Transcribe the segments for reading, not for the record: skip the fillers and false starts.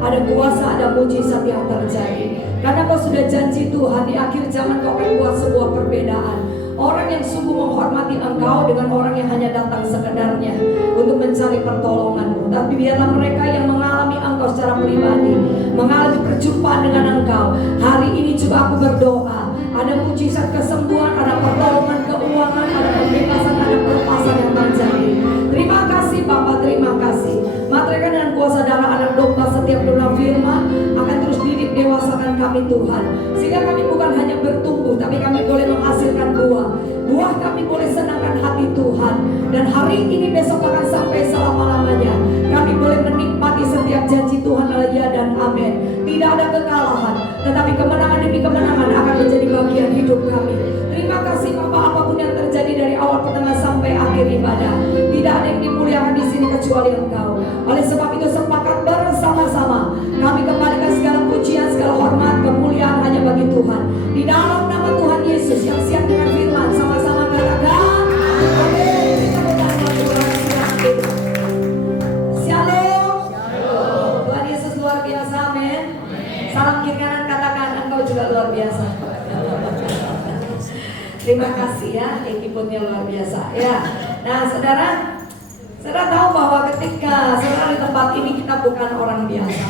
ada kuasa, ada mujizat yang terjadi. Karena Kau sudah janji Tuhan, di akhir zaman Kau akan buat sebuah perbedaan. Orang yang sungguh menghormati Engkau dengan orang yang hanya datang sekedarnya untuk mencari pertolongan-Mu. Tapi biarlah mereka yang mengalami Engkau secara pribadi, mengalami perjumpaan dengan Engkau. Hari ini juga aku berdoa, ada mujizat kesembuhan, ada pertolongan keuangan, ada pembebasan, ada pelepasan yang terjadi. Terima kasih Bapa, terima kasih. Materaikan dengan kuasa darah anak domba setiap doa firman akan terus didik dewasakan kami Tuhan, sehingga kami bukan hanya bertumbuh, tapi kami boleh menghasilkan buah. Buah kami boleh senangkan hati Tuhan. Dan hari ini besok akan sampai selama-lamanya. Kami boleh menikmati setiap janji Tuhan, ya dan amin. Tidak ada kekalahan, tetapi kemenangan demi kemenangan akan menjadi bagian hidup kami. Terima kasih Bapak, apapun yang terjadi dari awal pertengahan sampai akhir ibadah, tidak ada yang dimuliakan di sini kecuali Engkau. Oleh sebab itu sepakat bersama-sama kami kembalikan segala pujian, segala hormat, kemuliaan hanya bagi Tuhan. Di dalam nama Tuhan Yesus yang siap dengan firman, sama-sama katakan amin. Shalom. Tuhan Yesus luar biasa, amin. Salam kiri kanan, katakan Engkau juga luar biasa. Terima kasih ya, ekipnya luar biasa ya. Nah saudara tahu bahwa ketika saudara di tempat ini kita bukan orang biasa.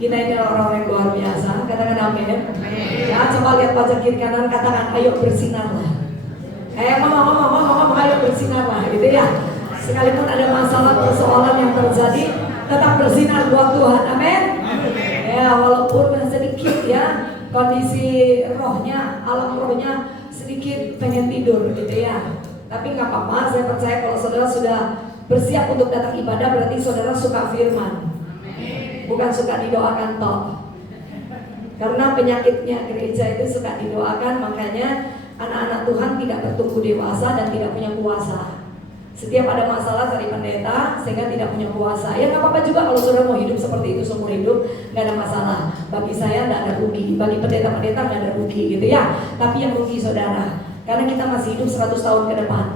Kita ini orang-orang yang luar biasa. Katakan amin. Ya, coba lihat wajah kiri kanan, katakan ayo bersinarlah. Mama, ayo bersinarlah, gitu ya. Sekalipun ada masalah persoalan yang terjadi, tetap bersinar buat Tuhan. Amin. Ya, walaupun sedikit ya kondisi rohnya, alam rohnya sedikit pengen tidur, gitu ya. Tapi nggak apa-apa. Saya percaya kalau saudara sudah bersiap untuk datang ibadah, berarti saudara suka firman. Bukan suka didoakan toh. Karena penyakitnya gereja itu suka didoakan, makanya anak-anak Tuhan tidak bertumbuh dewasa dan tidak punya kuasa. Setiap ada masalah cari pendeta sehingga tidak punya kuasa. Ya nggak apa-apa juga kalau saudara mau hidup seperti itu seumur hidup, nggak ada masalah. Bagi saya nggak ada rugi, bagi pendeta-pendeta nggak ada rugi gitu ya. Tapi yang rugi saudara, karena kita masih hidup 100 tahun ke depan.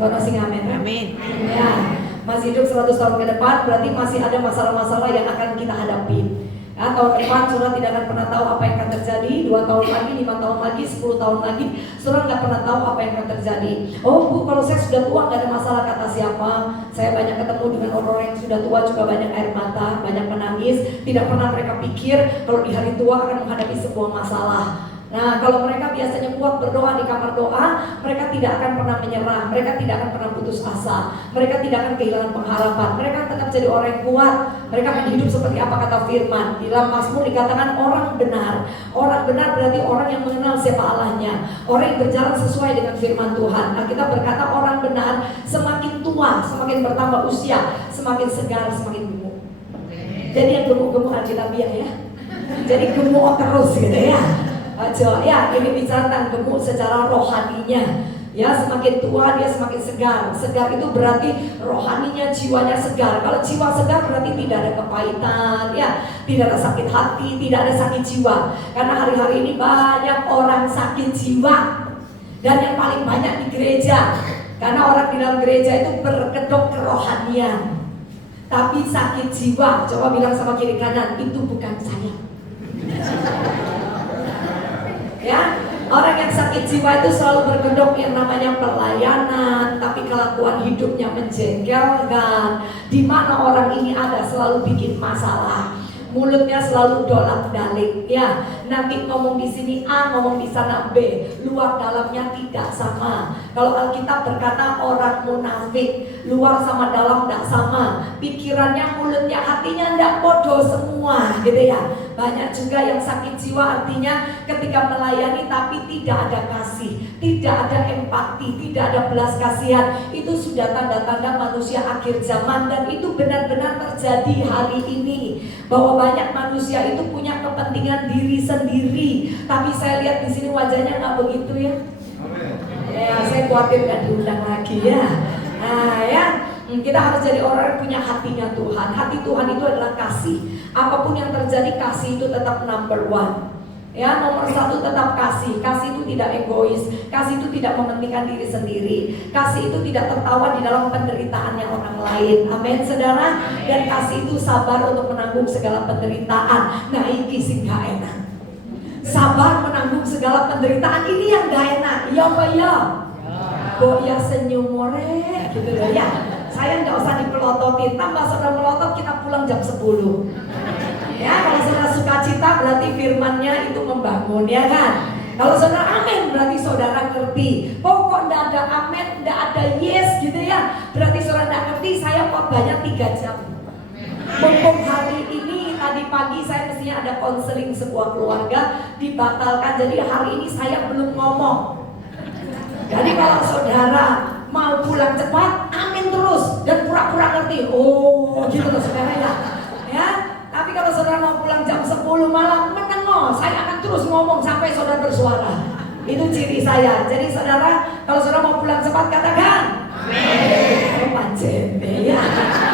Kau masih ngamen kan? Amin. Ya, masih hidup 100 tahun ke depan, berarti masih ada masalah-masalah yang akan kita hadapi. Ya, tahun depan saudara tidak akan pernah tahu apa yang akan terjadi. 2 tahun lagi, 5 tahun lagi, 10 tahun lagi, saudara nggak pernah tahu apa yang akan terjadi. Oh Bu, kalau saya sudah tua nggak ada masalah, kata siapa? Saya banyak ketemu dengan orang-orang yang sudah tua juga banyak air mata, banyak menangis. Tidak pernah mereka pikir kalau di hari tua akan menghadapi sebuah masalah. Nah, kalau mereka biasanya kuat berdoa di kamar doa, mereka tidak akan pernah menyerah, mereka tidak akan pernah putus asa, mereka tidak akan kehilangan pengharapan, mereka tetap jadi orang yang kuat, mereka akan hidup seperti apa kata firman. Di dalam Mazmur dikatakan orang benar berarti orang yang mengenal siapa Allahnya, orang yang berjalan sesuai dengan firman Tuhan. Nah, kita berkata orang benar semakin tua, semakin bertambah usia, semakin segar, semakin gemuk. Jadi yang gemuk-gemuk Alkitabiah ya, jadi gemuk terus gitu ya. Ya, ini bicara tentang gemuk secara rohaninya. Ya, semakin tua dia semakin segar. Segar itu berarti rohaninya, jiwanya segar. Kalau jiwa segar berarti tidak ada kepahitan, ya, tidak ada sakit hati, tidak ada sakit jiwa. Karena hari-hari ini banyak orang sakit jiwa. Dan yang paling banyak di gereja. Karena orang di dalam gereja itu berkedok kerohanian. Tapi sakit jiwa, coba bilang sama kiri kanan, itu bukan saya. Ya, orang yang sakit jiwa itu selalu berkedok yang namanya pelayanan, tapi kelakuan hidupnya menjengkelkan. Di mana orang ini ada selalu bikin masalah, mulutnya selalu dolak-dalik. Ya, nanti ngomong di sini A, ngomong di sana B, luar dalamnya tidak sama. Kalau Alkitab berkata orang munafik, luar sama dalam tidak sama, pikirannya, mulutnya, hatinya tidak bodoh semua, gitu ya. Banyak juga yang sakit jiwa, artinya ketika melayani tapi tidak ada kasih, tidak ada empati, tidak ada belas kasihan. Itu sudah tanda-tanda manusia akhir zaman, dan itu benar-benar terjadi hari ini. Bahwa banyak manusia itu punya kepentingan diri sendiri. Tapi saya lihat di sini wajahnya nggak begitu ya. Ya, saya khawatir nggak diundang lagi ya. Nah ya, kita harus jadi orang yang punya hatinya Tuhan. Hati Tuhan itu adalah kasih. Apapun yang terjadi, kasih itu tetap number one. Ya, nomor satu tetap kasih. Kasih itu tidak egois. Kasih itu tidak mementingkan diri sendiri. Kasih itu tidak tertawa di dalam penderitaannya orang lain. Amin, saudara. Dan kasih itu sabar untuk menanggung segala penderitaan. Nah, ini sih gak enak. Sabar menanggung segala penderitaan ini yang gak enak. Ya apa ya? Kok ya senyum more gitu loh ya. Saya nggak usah dipelototin. Tambah saudara melotot, kita pulang jam 10. Ya, kalau saudara sukacita berarti firman-Nya itu membangun, ya kan? Kalau saudara amin berarti saudara ngerti. Pokok nggak ada amin, nggak ada yes gitu ya, berarti saudara nggak ngerti. Saya khotbahnya 3 jam. Mumpung hari ini tadi pagi saya mestinya ada konseling sebuah keluarga, dibatalkan. Jadi hari ini saya belum ngomong. Jadi kalau saudara mau pulang cepat, amin terus dan pura-pura ngerti. Oh, gitu loh saudara ya. Ya. Tapi kalau saudara mau pulang jam 10 malam, menengok, saya akan terus ngomong sampai saudara bersuara. Itu ciri saya. Jadi saudara, kalau saudara mau pulang cepat, katakan amin. Pancen ya.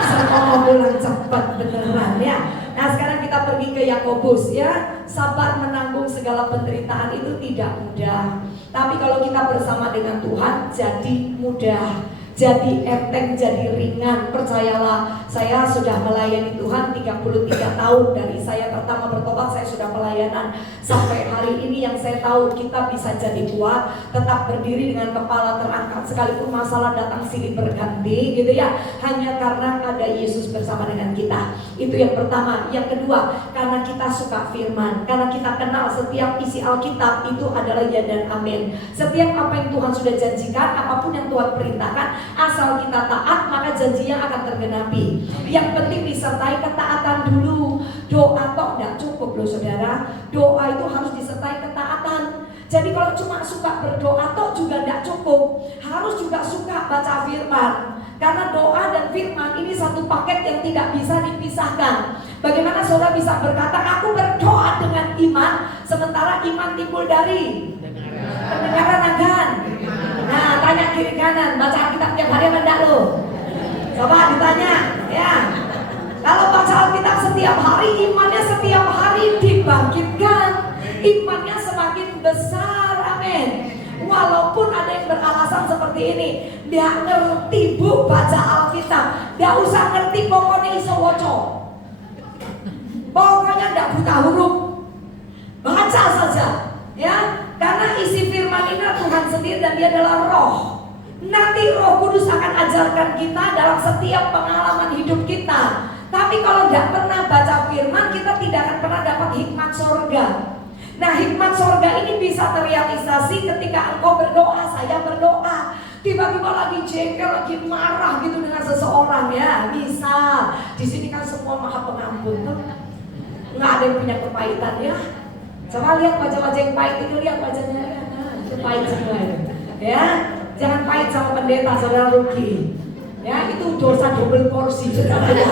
Semua mau pulang cepat beneran ya. Nah, sekarang kita pergi ke Yakobus ya. Sabar menanggung segala penderitaan itu tidak mudah. Tapi kalau kita bersama dengan Tuhan, jadi mudah. Jadi enteng, jadi ringan. Percayalah, saya sudah melayani Tuhan 33 tahun. Dari saya pertama bertobat, saya sudah pelayanan sampai hari ini. Yang saya tahu, kita bisa jadi kuat, tetap berdiri dengan kepala terangkat sekalipun masalah datang silih berganti gitu ya. Hanya karena ada Yesus bersama dengan kita. Itu yang pertama. Yang kedua, karena kita suka firman, karena kita kenal setiap isi Alkitab itu adalah ya dan amin. Setiap apa yang Tuhan sudah janjikan, apapun yang Tuhan perintahkan, asal kita taat, maka janjinya akan tergenapi. Yang penting disertai ketaatan dulu. Doa toh tidak cukup loh saudara. Doa itu harus disertai ketaatan. Jadi kalau cuma suka berdoa toh juga tidak cukup. Harus juga suka baca firman. Karena doa dan firman ini satu paket yang tidak bisa dipisahkan. Bagaimana saudara bisa berkata, aku berdoa dengan iman, sementara iman timbul dari pendengaran akan. Nah, tanya kiri kanan, baca Alkitab tiap hari apa enggak lo? Coba ditanya, ya. Kalau baca Alkitab setiap hari, imannya setiap hari dibangkitkan. Imannya semakin besar, amin. Walaupun ada yang beralasan seperti ini, nggak ngerti bu baca Alkitab, nggak usah ngerti, pokoknya iso woco. Pokoknya nggak buta huruf, baca saja, ya. Karena isi firman ini Tuhan sendiri dan dia adalah roh. Nanti Roh Kudus akan ajarkan kita dalam setiap pengalaman hidup kita. Tapi kalau nggak pernah baca firman, kita tidak akan pernah dapat hikmat sorga. Nah, hikmat sorga ini bisa terrealisasi ketika engkau berdoa, saya berdoa. Tiba-tiba lagi jengkel, lagi marah gitu dengan seseorang ya. Misal, di sini kan semua maha pengampun tuh. Nggak ada yang punya kepahitan ya. Coba lihat wajah-wajah yang pahit itu, lihat wajahnya ya. Nah, itu pahit semua itu. Ya, jangan pahit sama pendeta, saudara rugi. Ya, itu dosa double porsi, saudara ya.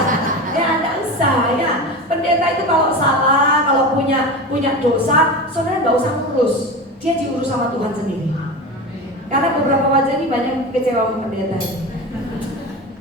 Ya, enggak usah ya. Pendeta itu kalau salah, kalau punya dosa, saudara nggak usah ngurus. Dia diurus sama Tuhan sendiri. Karena beberapa wajah ini banyak kecewa sama pendeta.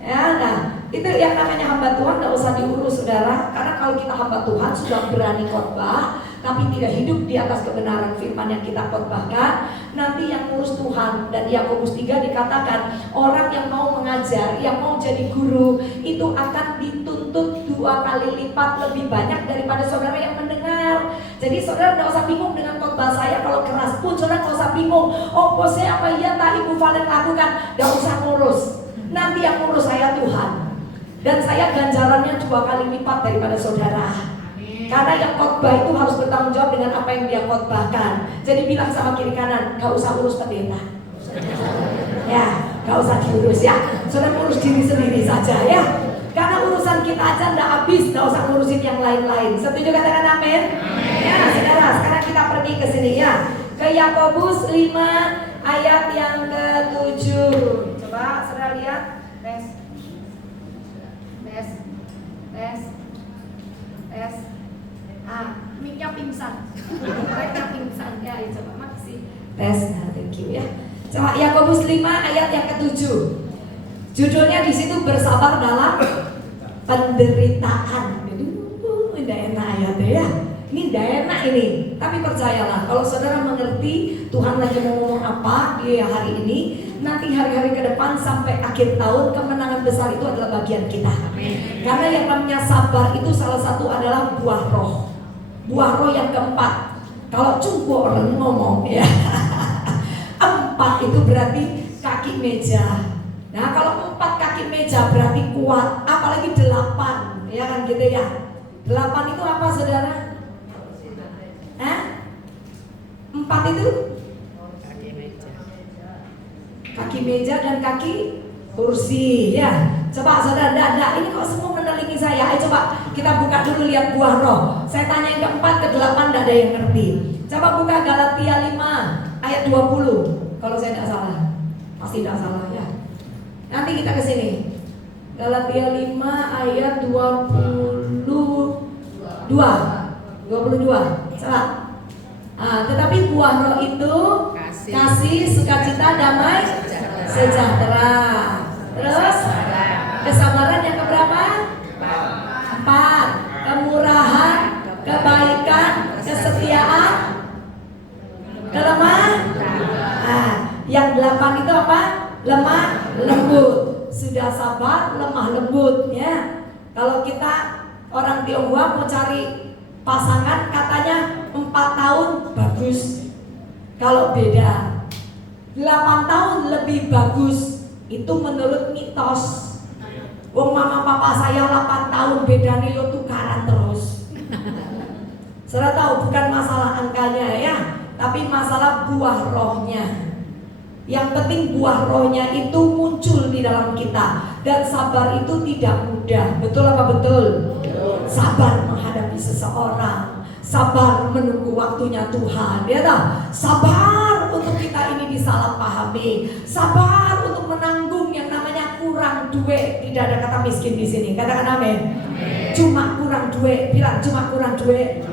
Ya, nah itu yang namanya hamba Tuhan nggak usah diurus saudara. Karena kalau kita hamba Tuhan sudah berani khotbah, tapi tidak hidup di atas kebenaran firman yang kita khotbahkan, nanti yang ngurus Tuhan. Dan Yakobus 3 dikatakan, orang yang mau mengajar, yang mau jadi guru, itu akan dituntut 2 kali lipat lebih banyak daripada saudara yang mendengar. Jadi saudara nggak usah bingung dengan khotbah saya. Kalau keras pun saudara nggak usah bingung. Oh bosnya apa iya tak Ibu Valen lakukan? Nggak usah ngurus. Nanti yang ngurus saya Tuhan. Dan saya ganjarannya 2 kali lipat daripada saudara. Karena yang khotbah itu harus bertanggung jawab dengan apa yang dia khotbahkan. Jadi bilang sama kiri kanan, gak usah urus pendeta. Ya, gak usah diurus ya. Saudara urus diri sendiri saja ya. Karena urusan kita aja gak habis, gak usah ngurusin yang lain-lain. Setuju katakan amin? Ya, saudara, sekarang kita pergi ke sini ya. Ke Yakobus 5 ayat yang ke-7. Coba saudara lihat. Tes. Mic-nya pingsan. Mic-nya pingsan. Ya, coba makasih. Tes, nah, thank you ya. Coba Yakobus 5 ayat yang ke-7. Judulnya di situ bersabar dalam penderitaan. Udah enak ayatnya ya. ini tidak enak ini. Tapi percayalah, kalau saudara mengerti Tuhan lagi mau ngomong apa di hari ini, nanti hari-hari ke depan sampai akhir tahun, kemenangan besar itu adalah bagian kita. Karena yang namanya sabar itu salah satu adalah buah roh. Buah roh yang keempat. Kalau cukup orang ngomong ya. 4 itu berarti kaki meja. Nah kalau 4 kaki meja berarti kuat, apalagi 8, ya kan gitu ya. 8 itu apa saudara? 4 itu? Kaki meja dan kaki kursi ya. Coba saudara, ini kok semua menelingi saya. Ayo coba kita buka dulu lihat buah roh. Saya tanya yang keempat, ke-8 tidak ada yang ngerti. Coba buka Galatia 5 ayat 20. Kalau saya tidak salah, pasti tidak salah ya. Nanti kita ke sini. Galatia 5 ayat 22. Salah. Tetapi buah roh itu kasih, sukacita, damai, sejahtera. Terus kesabaran yang keberapa? 4. Kemurahan, kebaikan, kesetiaan, kelemah. Yang 8 itu apa? Lemah lembut. Sudah sabar, lemah lembut ya. Kalau kita orang Tionghoa mau cari pasangan katanya 4 tahun bagus. Kalau beda 8 tahun lebih bagus. Itu menurut mitos. Wong mama papa saya 8 tahun bedanya yo tukaran terus. Saudara tahu bukan masalah angkanya ya, tapi masalah buah rohnya. Yang penting buah rohnya itu muncul di dalam kita. Dan sabar itu tidak mudah. Betul apa betul? Sabar menghadapi seseorang, sabar menunggu waktunya Tuhan, ya tak? Sabar untuk kita ini disalahpahami, sabar untuk menanggung yang namanya kurang duit. Tidak ada kata miskin di sini. Katakan amin. Cuma kurang duit. Bilang cuma kurang duit.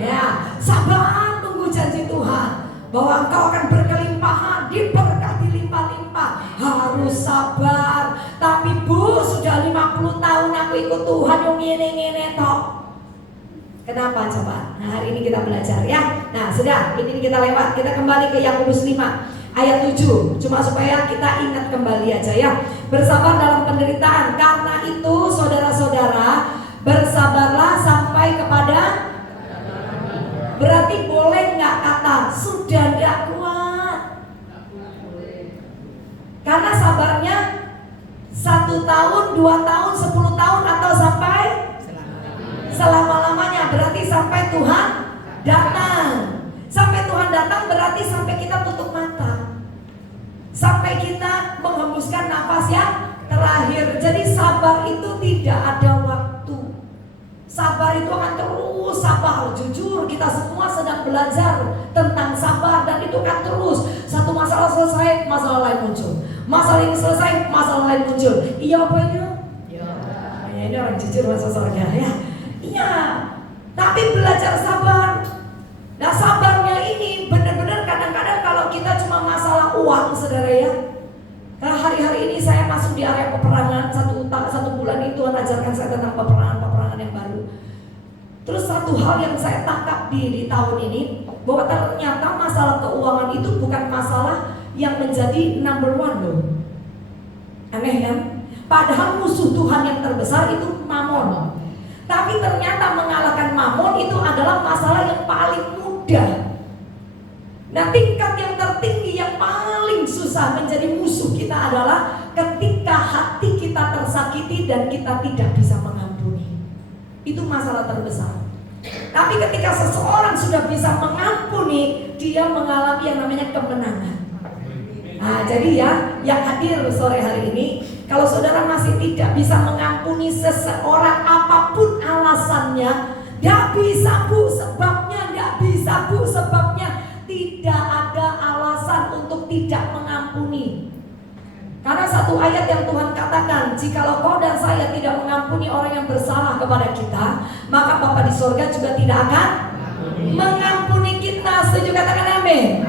Ya, sabar tunggu janji Tuhan bahwa engkau akan berkelimpahan, diberkati limpah-limpah. Harus sabar. Tapi Bu, sudah 50 tahun aku ikut Tuhan yang ngene-ngene tok. Kenapa coba? Nah hari ini kita belajar ya. Nah sudah, ini kita lewat. Kita kembali ke Yakobus 5 ayat 7. Cuma supaya kita ingat kembali aja ya. Bersabar dalam penderitaan. Karena itu saudara-saudara, bersabarlah sampai kepada. Berarti boleh nggak kata sudah nggak kuat? Karena sabarnya 1 tahun, 2 tahun, 10 tahun atau sampai selama-lamanya. Berarti sampai Tuhan datang. Sampai Tuhan datang berarti sampai kita tutup mata, sampai kita menghembuskan nafas yang terakhir. Jadi sabar itu tidak ada waktu. Sabar itu akan terus sabar. Jujur kita semua sedang belajar tentang sabar. Dan itu akan terus. Satu masalah selesai, masalah lain muncul. Masalah ini selesai, masalah lain muncul. Iya apa ini? Iya. Ya, ini orang jujur masuk surga ya. Iya. Tapi belajar sabar. Nah sabarnya ini benar-benar kadang-kadang kalau kita cuma masalah uang saudara ya. Karena hari-hari ini saya masuk di area peperangan. Satu bulan itu Tuhan ajarkan saya tentang peperangan yang baru. Terus satu hal yang saya tangkap di tahun ini, bahwa ternyata masalah keuangan itu bukan masalah yang menjadi number 1 loh. Aneh kan? Padahal musuh Tuhan yang terbesar itu mamon. Tapi ternyata mengalahkan mamon itu adalah masalah yang paling mudah. Nah tingkat yang tertinggi yang paling susah menjadi musuh kita adalah ketika hati kita tersakiti dan kita tidak bisa mengampuni. Itu masalah terbesar. Tapi ketika seseorang sudah bisa mengampuni, dia mengalami yang namanya kemenangan. Nah jadi ya, yang hadir sore hari ini, kalau saudara masih tidak bisa mengampuni seseorang apapun alasannya, gak bisa Bu sebabnya, gak bisa Bu sebabnya, tidak ada alasan untuk tidak mengampuni. Karena satu ayat yang Tuhan katakan, jikalau kau dan saya tidak mengampuni orang yang bersalah kepada kita, maka Bapa di sorga juga tidak akan mengampuni kita. Setuju? Katakan amin.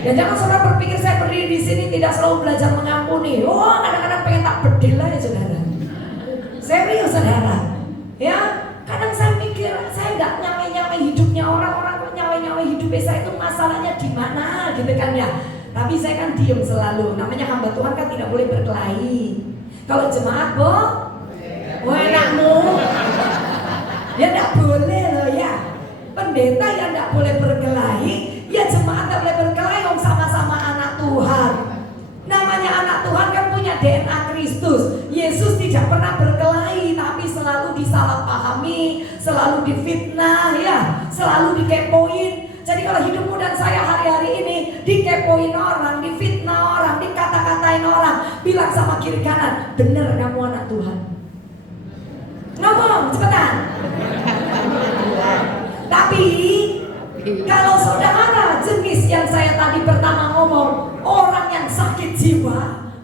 Dan jangan saudara berpikir saya berdiri di sini tidak selalu belajar mengampuni. Oh, kadang-kadang pengen tak bedil lah ya saudara. Serius saudara. Ya, kadang saya mikir saya nggak nyampe hidupnya saya itu masalahnya di mana gitu kan ya. Tapi saya kan diem selalu. Namanya hamba Tuhan kan tidak boleh berkelahi. Kalau jemaat enakmu. Ya tidak boleh loh ya. Pendeta yang tidak boleh berkelahi, ya jemaat tidak boleh berkelahi. Sama-sama anak Tuhan. Namanya anak Tuhan kan punya DNA Kristus. Yesus tidak pernah berkelahi, tapi selalu disalahpahami, selalu difitnah ya, selalu dikepoin. Jadi kalau hidupmu dan saya hari-hari ini dikepoin orang, difitnah orang, dikata-katain orang, bilang sama kiri kanan, bener kamu anak Tuhan. Ngomong cepetan. Tapi kalau saudara jenis yang saya tadi pertama ngomong, orang yang sakit jiwa,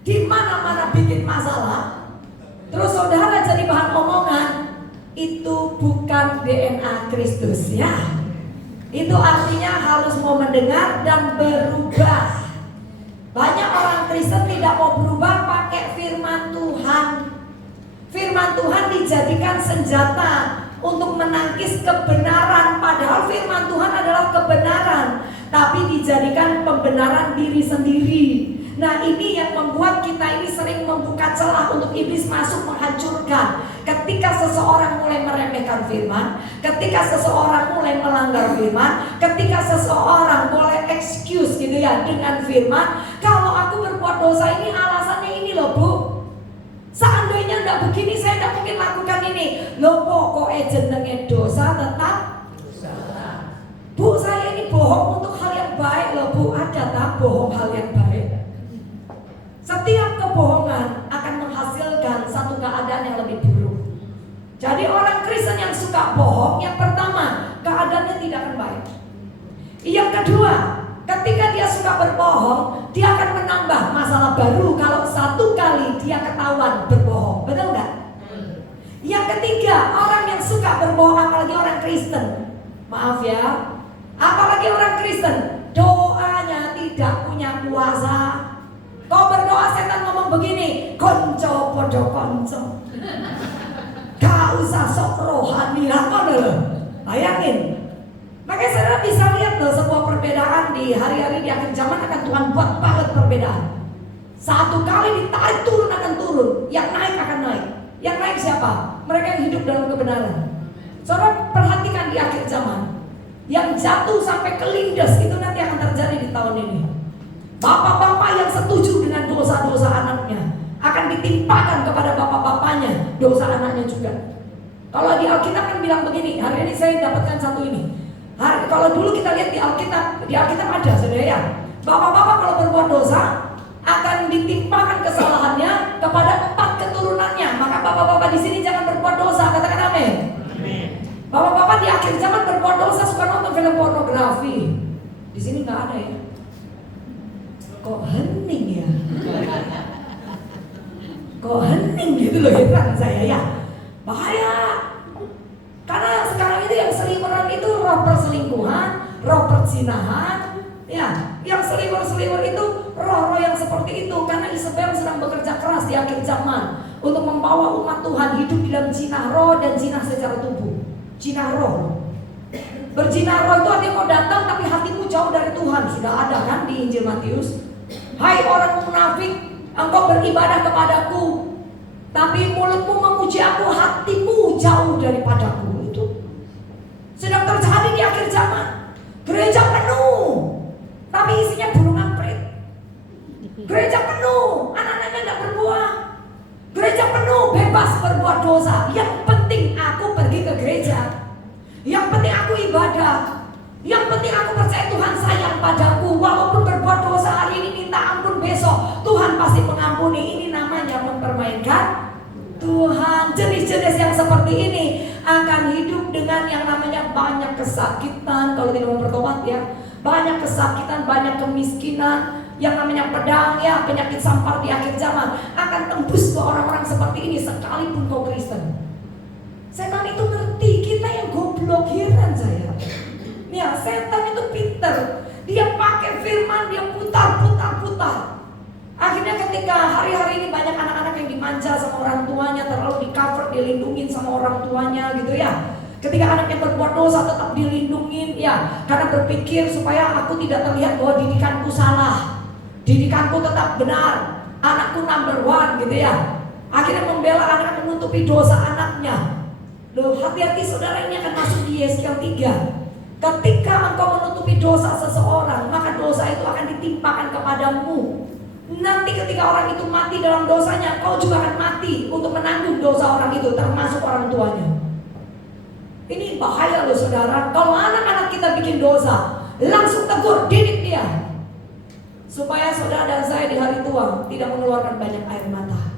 di mana-mana bikin masalah, terus saudara jadi bahan omongan, itu bukan DNA Kristus ya. Itu artinya harus mau mendengar dan berubah. Banyak orang Kristen tidak mau berubah pakai firman Tuhan. Firman Tuhan dijadikan senjata untuk menangkis kebenaran. Padahal firman Tuhan adalah kebenaran, tapi dijadikan pembenaran diri sendiri. Nah ini yang membuat kita ini sering membuka celah untuk iblis masuk menghancurkan. Ketika seseorang mulai meremehkan firman, ketika seseorang mulai melanggar firman, ketika seseorang mulai excuse gitu ya dengan firman, kalau aku berbuat dosa ini alasannya ini loh bu, seandainya enggak begini saya enggak mungkin lakukan ini. Loh pokoknya jenenge dosa tetap dosa. Bu saya ini bohong untuk hal yang baik loh bu, ada tak bohong hal yang baik. Setiap kebohongan akan menghasilkan satu keadaan yang lebih buruk. Jadi orang Kristen yang suka bohong, yang pertama keadaannya tidak akan baik. Yang kedua, ketika dia suka berbohong, dia akan menambah masalah baru kalau satu kali dia ketahuan berbohong. Betul nggak? Yang ketiga, orang yang suka berbohong, apalagi orang Kristen, maaf ya, apalagi orang Kristen, doanya tidak punya kuasa. Kau berdoa setan ngomong begini, konco podo konco, gak usah sok rohani lah, bayangin. Makanya saudara bisa lihat loh sebuah perbedaan di hari-hari di akhir zaman akan Tuhan buat banget perbedaan. Satu kali ditarik turun akan turun, yang naik akan naik. Yang naik siapa? Mereka yang hidup dalam kebenaran. Saudara perhatikan di akhir zaman, yang jatuh sampai kelindes itu nanti akan terjadi di tahun ini. Bapak-bapak yang setuju dengan dosa-dosa anaknya akan ditimpakan kepada bapak-bapaknya dosa anaknya juga. Kalau di Alkitab kan bilang begini, hari ini saya dapatkan satu ini. Kalau dulu kita lihat di Alkitab ada saudara ya, bapak-bapak kalau berbuat dosa akan ditimpakan kesalahannya kepada 4 keturunannya. Maka bapak-bapak di sini jangan berbuat dosa, katakan amin. Bapak-bapak di akhir zaman berbuat dosa, suka nonton film pornografi. Di sini nggak ada ya. Kok hening ya? Kok hening gitu loh, heran saya ya. Bahaya. Karena sekarang itu yang seliweran itu roh perselingkuhan, roh perzinahan, ya. Yang seliwer-seliwer itu roh-roh yang seperti itu. Karena Isabel sedang bekerja keras di akhir zaman untuk membawa umat Tuhan hidup di dalam jinah roh dan jinah secara tubuh. Jinah roh. Berjinah roh itu artinya kau datang tapi hatimu jauh dari Tuhan. Sudah ada kan di Injil Matius. Hai orang munafik, engkau beribadah kepadaku, tapi mulutmu memuji aku, hatimu jauh daripadaku. Itu sedang terjadi di akhir zaman. Gereja penuh, tapi isinya burung amprit. Gereja penuh, anak-anaknya tidak berbuah. Gereja penuh, bebas berbuat dosa. Yang penting aku pergi ke gereja. Yang penting aku ibadah. Yang penting aku percaya Tuhan sayang padaku. Walaupun berbuat dosa hari ini, minta ampun besok, Tuhan pasti mengampuni. Ini namanya mempermainkan Tuhan. Jenis-jenis yang seperti ini akan hidup dengan yang namanya banyak kesakitan. Kalau tidak mau bertobat ya, banyak kesakitan, banyak kemiskinan. Yang namanya pedang ya, penyakit sampar di akhir zaman akan tembus ke orang-orang seperti ini sekalipun kau Kristen. Setan itu ngerti, kita yang goblok, heran saya. Ya, setan itu pinter. Dia pakai firman, dia putar. Akhirnya ketika hari-hari ini banyak anak-anak yang dimanja sama orang tuanya, terlalu di cover, dilindungin sama orang tuanya gitu ya. Ketika anaknya berbuat dosa tetap dilindungin ya, karena berpikir supaya aku tidak terlihat bahwa didikanku salah, didikanku tetap benar, anakku number one gitu ya. Akhirnya membela anak, menutupi dosa anaknya. Loh, hati-hati saudara, ini akan masuk di Yeskiel 3. Ketika engkau menutupi dosa seseorang, maka dosa itu akan ditimpakan kepadamu. Nanti ketika orang itu mati dalam dosanya, kau juga akan mati untuk menanggung dosa orang itu, termasuk orang tuanya. Ini bahaya loh saudara. Kalau anak-anak kita bikin dosa, langsung tegur, didik dia, supaya saudara dan saya di hari tua tidak mengeluarkan banyak air mata.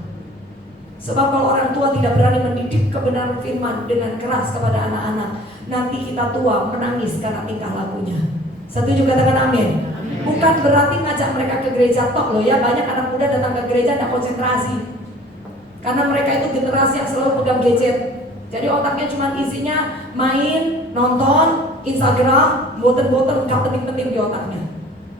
Sebab kalau orang tua tidak berani mendidik kebenaran firman dengan keras kepada anak-anak, nanti kita tua menangis karena tingkah lakunya. Setuju, katakan amin. Bukan berarti ngajak mereka ke gereja tok loh ya. Banyak anak muda datang ke gereja tidak konsentrasi, karena mereka itu generasi yang selalu pegang gadget. Jadi otaknya cuma isinya main, nonton, Instagram, boten-boten, gak penting-penting di otaknya.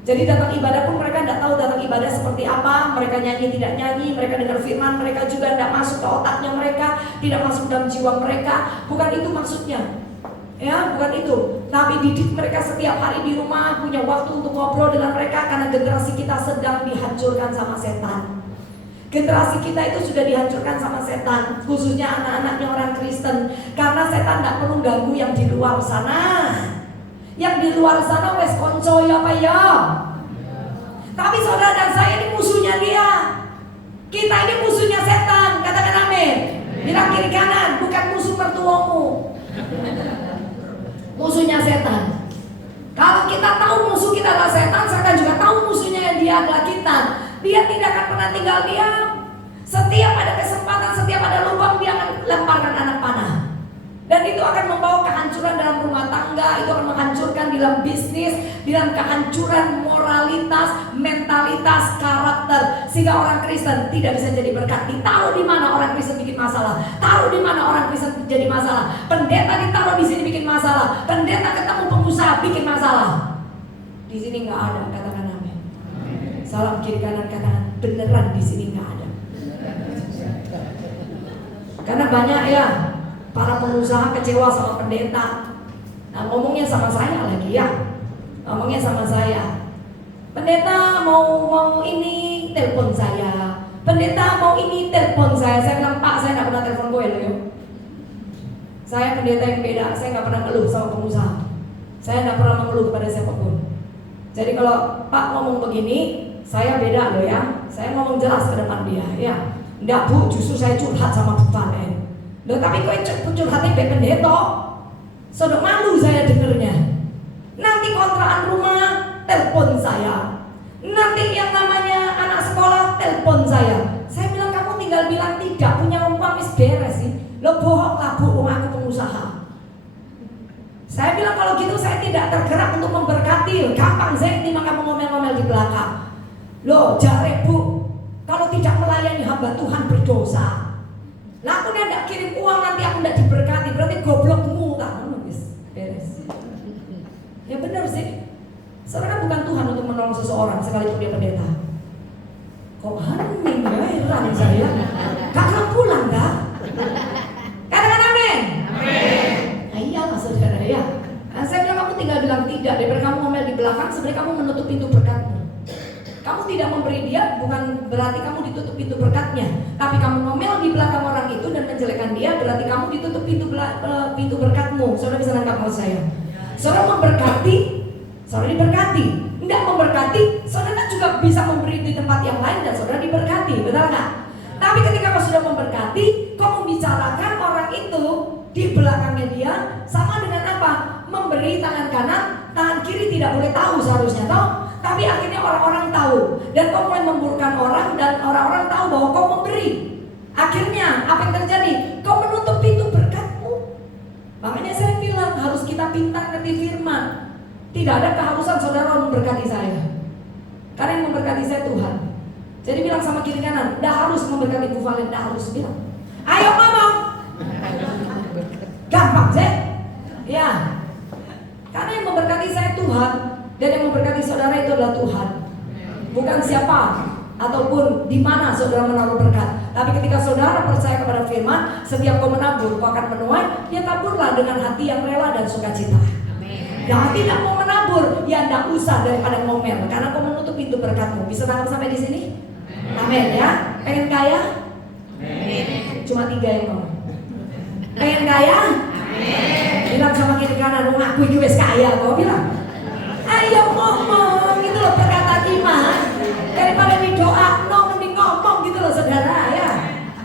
Jadi datang ibadah pun mereka tidak tahu datang ibadah seperti apa. Mereka nyanyi tidak nyanyi, mereka dengar firman, mereka juga tidak masuk ke otaknya mereka, tidak masuk dalam jiwa mereka. Bukan itu maksudnya, ya bukan itu. Tapi didik mereka setiap hari di rumah, punya waktu untuk ngobrol dengan mereka, karena generasi kita sedang dihancurkan sama setan. Generasi kita itu sudah dihancurkan sama setan, khususnya anak-anaknya orang Kristen, karena setan tidak perlu ganggu yang di luar sana. Yang di luar sana wes konco ya Pak ya. Tapi saudara dan saya ini musuhnya dia. Kita ini musuhnya setan. Katakan amin. Bilang kiri kanan, bukan musuh mertuamu. Musuhnya setan. Kalau kita tahu musuh kita adalah setan, setan juga tahu musuhnya yang dia adalah kita. Dia tidak akan pernah tinggal diam. Setiap ada kesempatan, setiap ada lubang, dia akan lemparkan anak panah. Dan itu akan membawa kehancuran dalam rumah tangga, itu akan menghancurkan dalam bisnis, dalam kehancuran moralitas, mentalitas, karakter, sehingga orang Kristen tidak bisa jadi berkat. Ditaruh di mana orang Kristen bikin masalah, taruh di mana orang Kristen jadi masalah. Pendeta ditaruh di sini bikin masalah, pendeta ketemu pengusaha bikin masalah. Di sini nggak ada, katakan amin. Salam kiri kanan, katakan beneran di sini nggak ada. Karena banyak ya para pengusaha kecewa sama pendeta. Nah ngomongnya sama saya lagi ya, ngomongnya sama saya. Pendeta mau ini telepon saya, pendeta mau ini telepon saya. Saya bilang, Pak, saya nggak pernah telepon gue loh. Saya pendeta yang beda, saya nggak pernah ngeluh sama pengusaha. Saya nggak pernah mengeluh kepada siapapun. Jadi kalau Pak ngomong begini, saya beda loh ya. Saya ngomong jelas ke depan dia ya. Enggak Bu, justru saya curhat sama Bu Panen. Loh, tapi kok curhatnya be pendeta? Sudah malu saya dengernya. Nanti kontrakan rumah telepon saya, nanti yang namanya anak sekolah telepon saya. Saya bilang, kamu tinggal bilang tidak punya uang, wis beres sih. Lo bohong lah Bu, aku pengusaha. Saya bilang kalau gitu saya tidak tergerak untuk memberkati. Gampang saya timbang kamu ngomel-ngomel di belakang. Loh jare Bu, kalau tidak melayani hamba Tuhan berdosa. Lah aku udah kirim uang, nanti aku udah diberkati, berarti goblokmu tak nulis beres. Ya benar sih. Soalnya kan bukan Tuhan untuk menolong seseorang sekalipun dia pendeta. Kok hening ya, heran saya. Kakak pulang dah. Katakan amin. Amin. Nah iyalah saudara ya. Nah, saya bilang kamu tinggal bilang tidak, daripada kamu ngomel di belakang, sebenarnya kamu menutup pintu berkatmu. Kamu tidak memberi dia, bukan berarti kamu ditutup pintu berkatnya. Tapi kamu ngomel di belakang orang itu dan menjelekkan dia, berarti kamu ditutup pintu berkatmu. Saudara bisa nangkap maksud saya? Saudara memberkati, saudara diberkati. Tidak memberkati, saudara juga bisa memberi di tempat yang lain dan saudara diberkati, betul nggak? Tapi ketika kau sudah memberkati, kau membicarakan orang itu di belakangnya dia, sama dengan apa? Memberi tangan kanan, tangan kiri tidak boleh tahu seharusnya, tahu? Tapi akhirnya orang-orang tahu, dan kau mulai memburukkan orang, dan orang-orang tahu bahwa kau memberi. Akhirnya apa yang terjadi? Kau menutup pintu berkatmu. Makanya saya bilang harus kita pintar ngerti firman. Tidak ada keharusan saudara memberkati saya, karena yang memberkati saya Tuhan. Jadi bilang sama kiri kanan, tidak harus memberkati Bu Valen, tidak harus bilang. Ayo ngomong. Gampang sih? Ya. Karena yang memberkati saya Tuhan. Dan yang memberkati saudara itu adalah Tuhan, bukan siapa ataupun di mana saudara menaruh berkat. Tapi ketika saudara percaya kepada firman, setiap kau menabur, kau akan menuai. Ya taburlah dengan hati yang rela dan sukacita. Jangan tidak mau menabur, ya tidak usah daripada ngomel, karena kau menutup pintu berkatmu. Bisa tangkap sampai di sini? Amin ya. Pengen kaya? Cuma 3 yang ngomong. Pengen kaya? Bilang sama kiri kanan, ngaku ini wes kaya. Kau bilang, ayo ngomong, gitu loh perkataan iman. Daripada didoa, mending ngomong gitu loh saudara ya.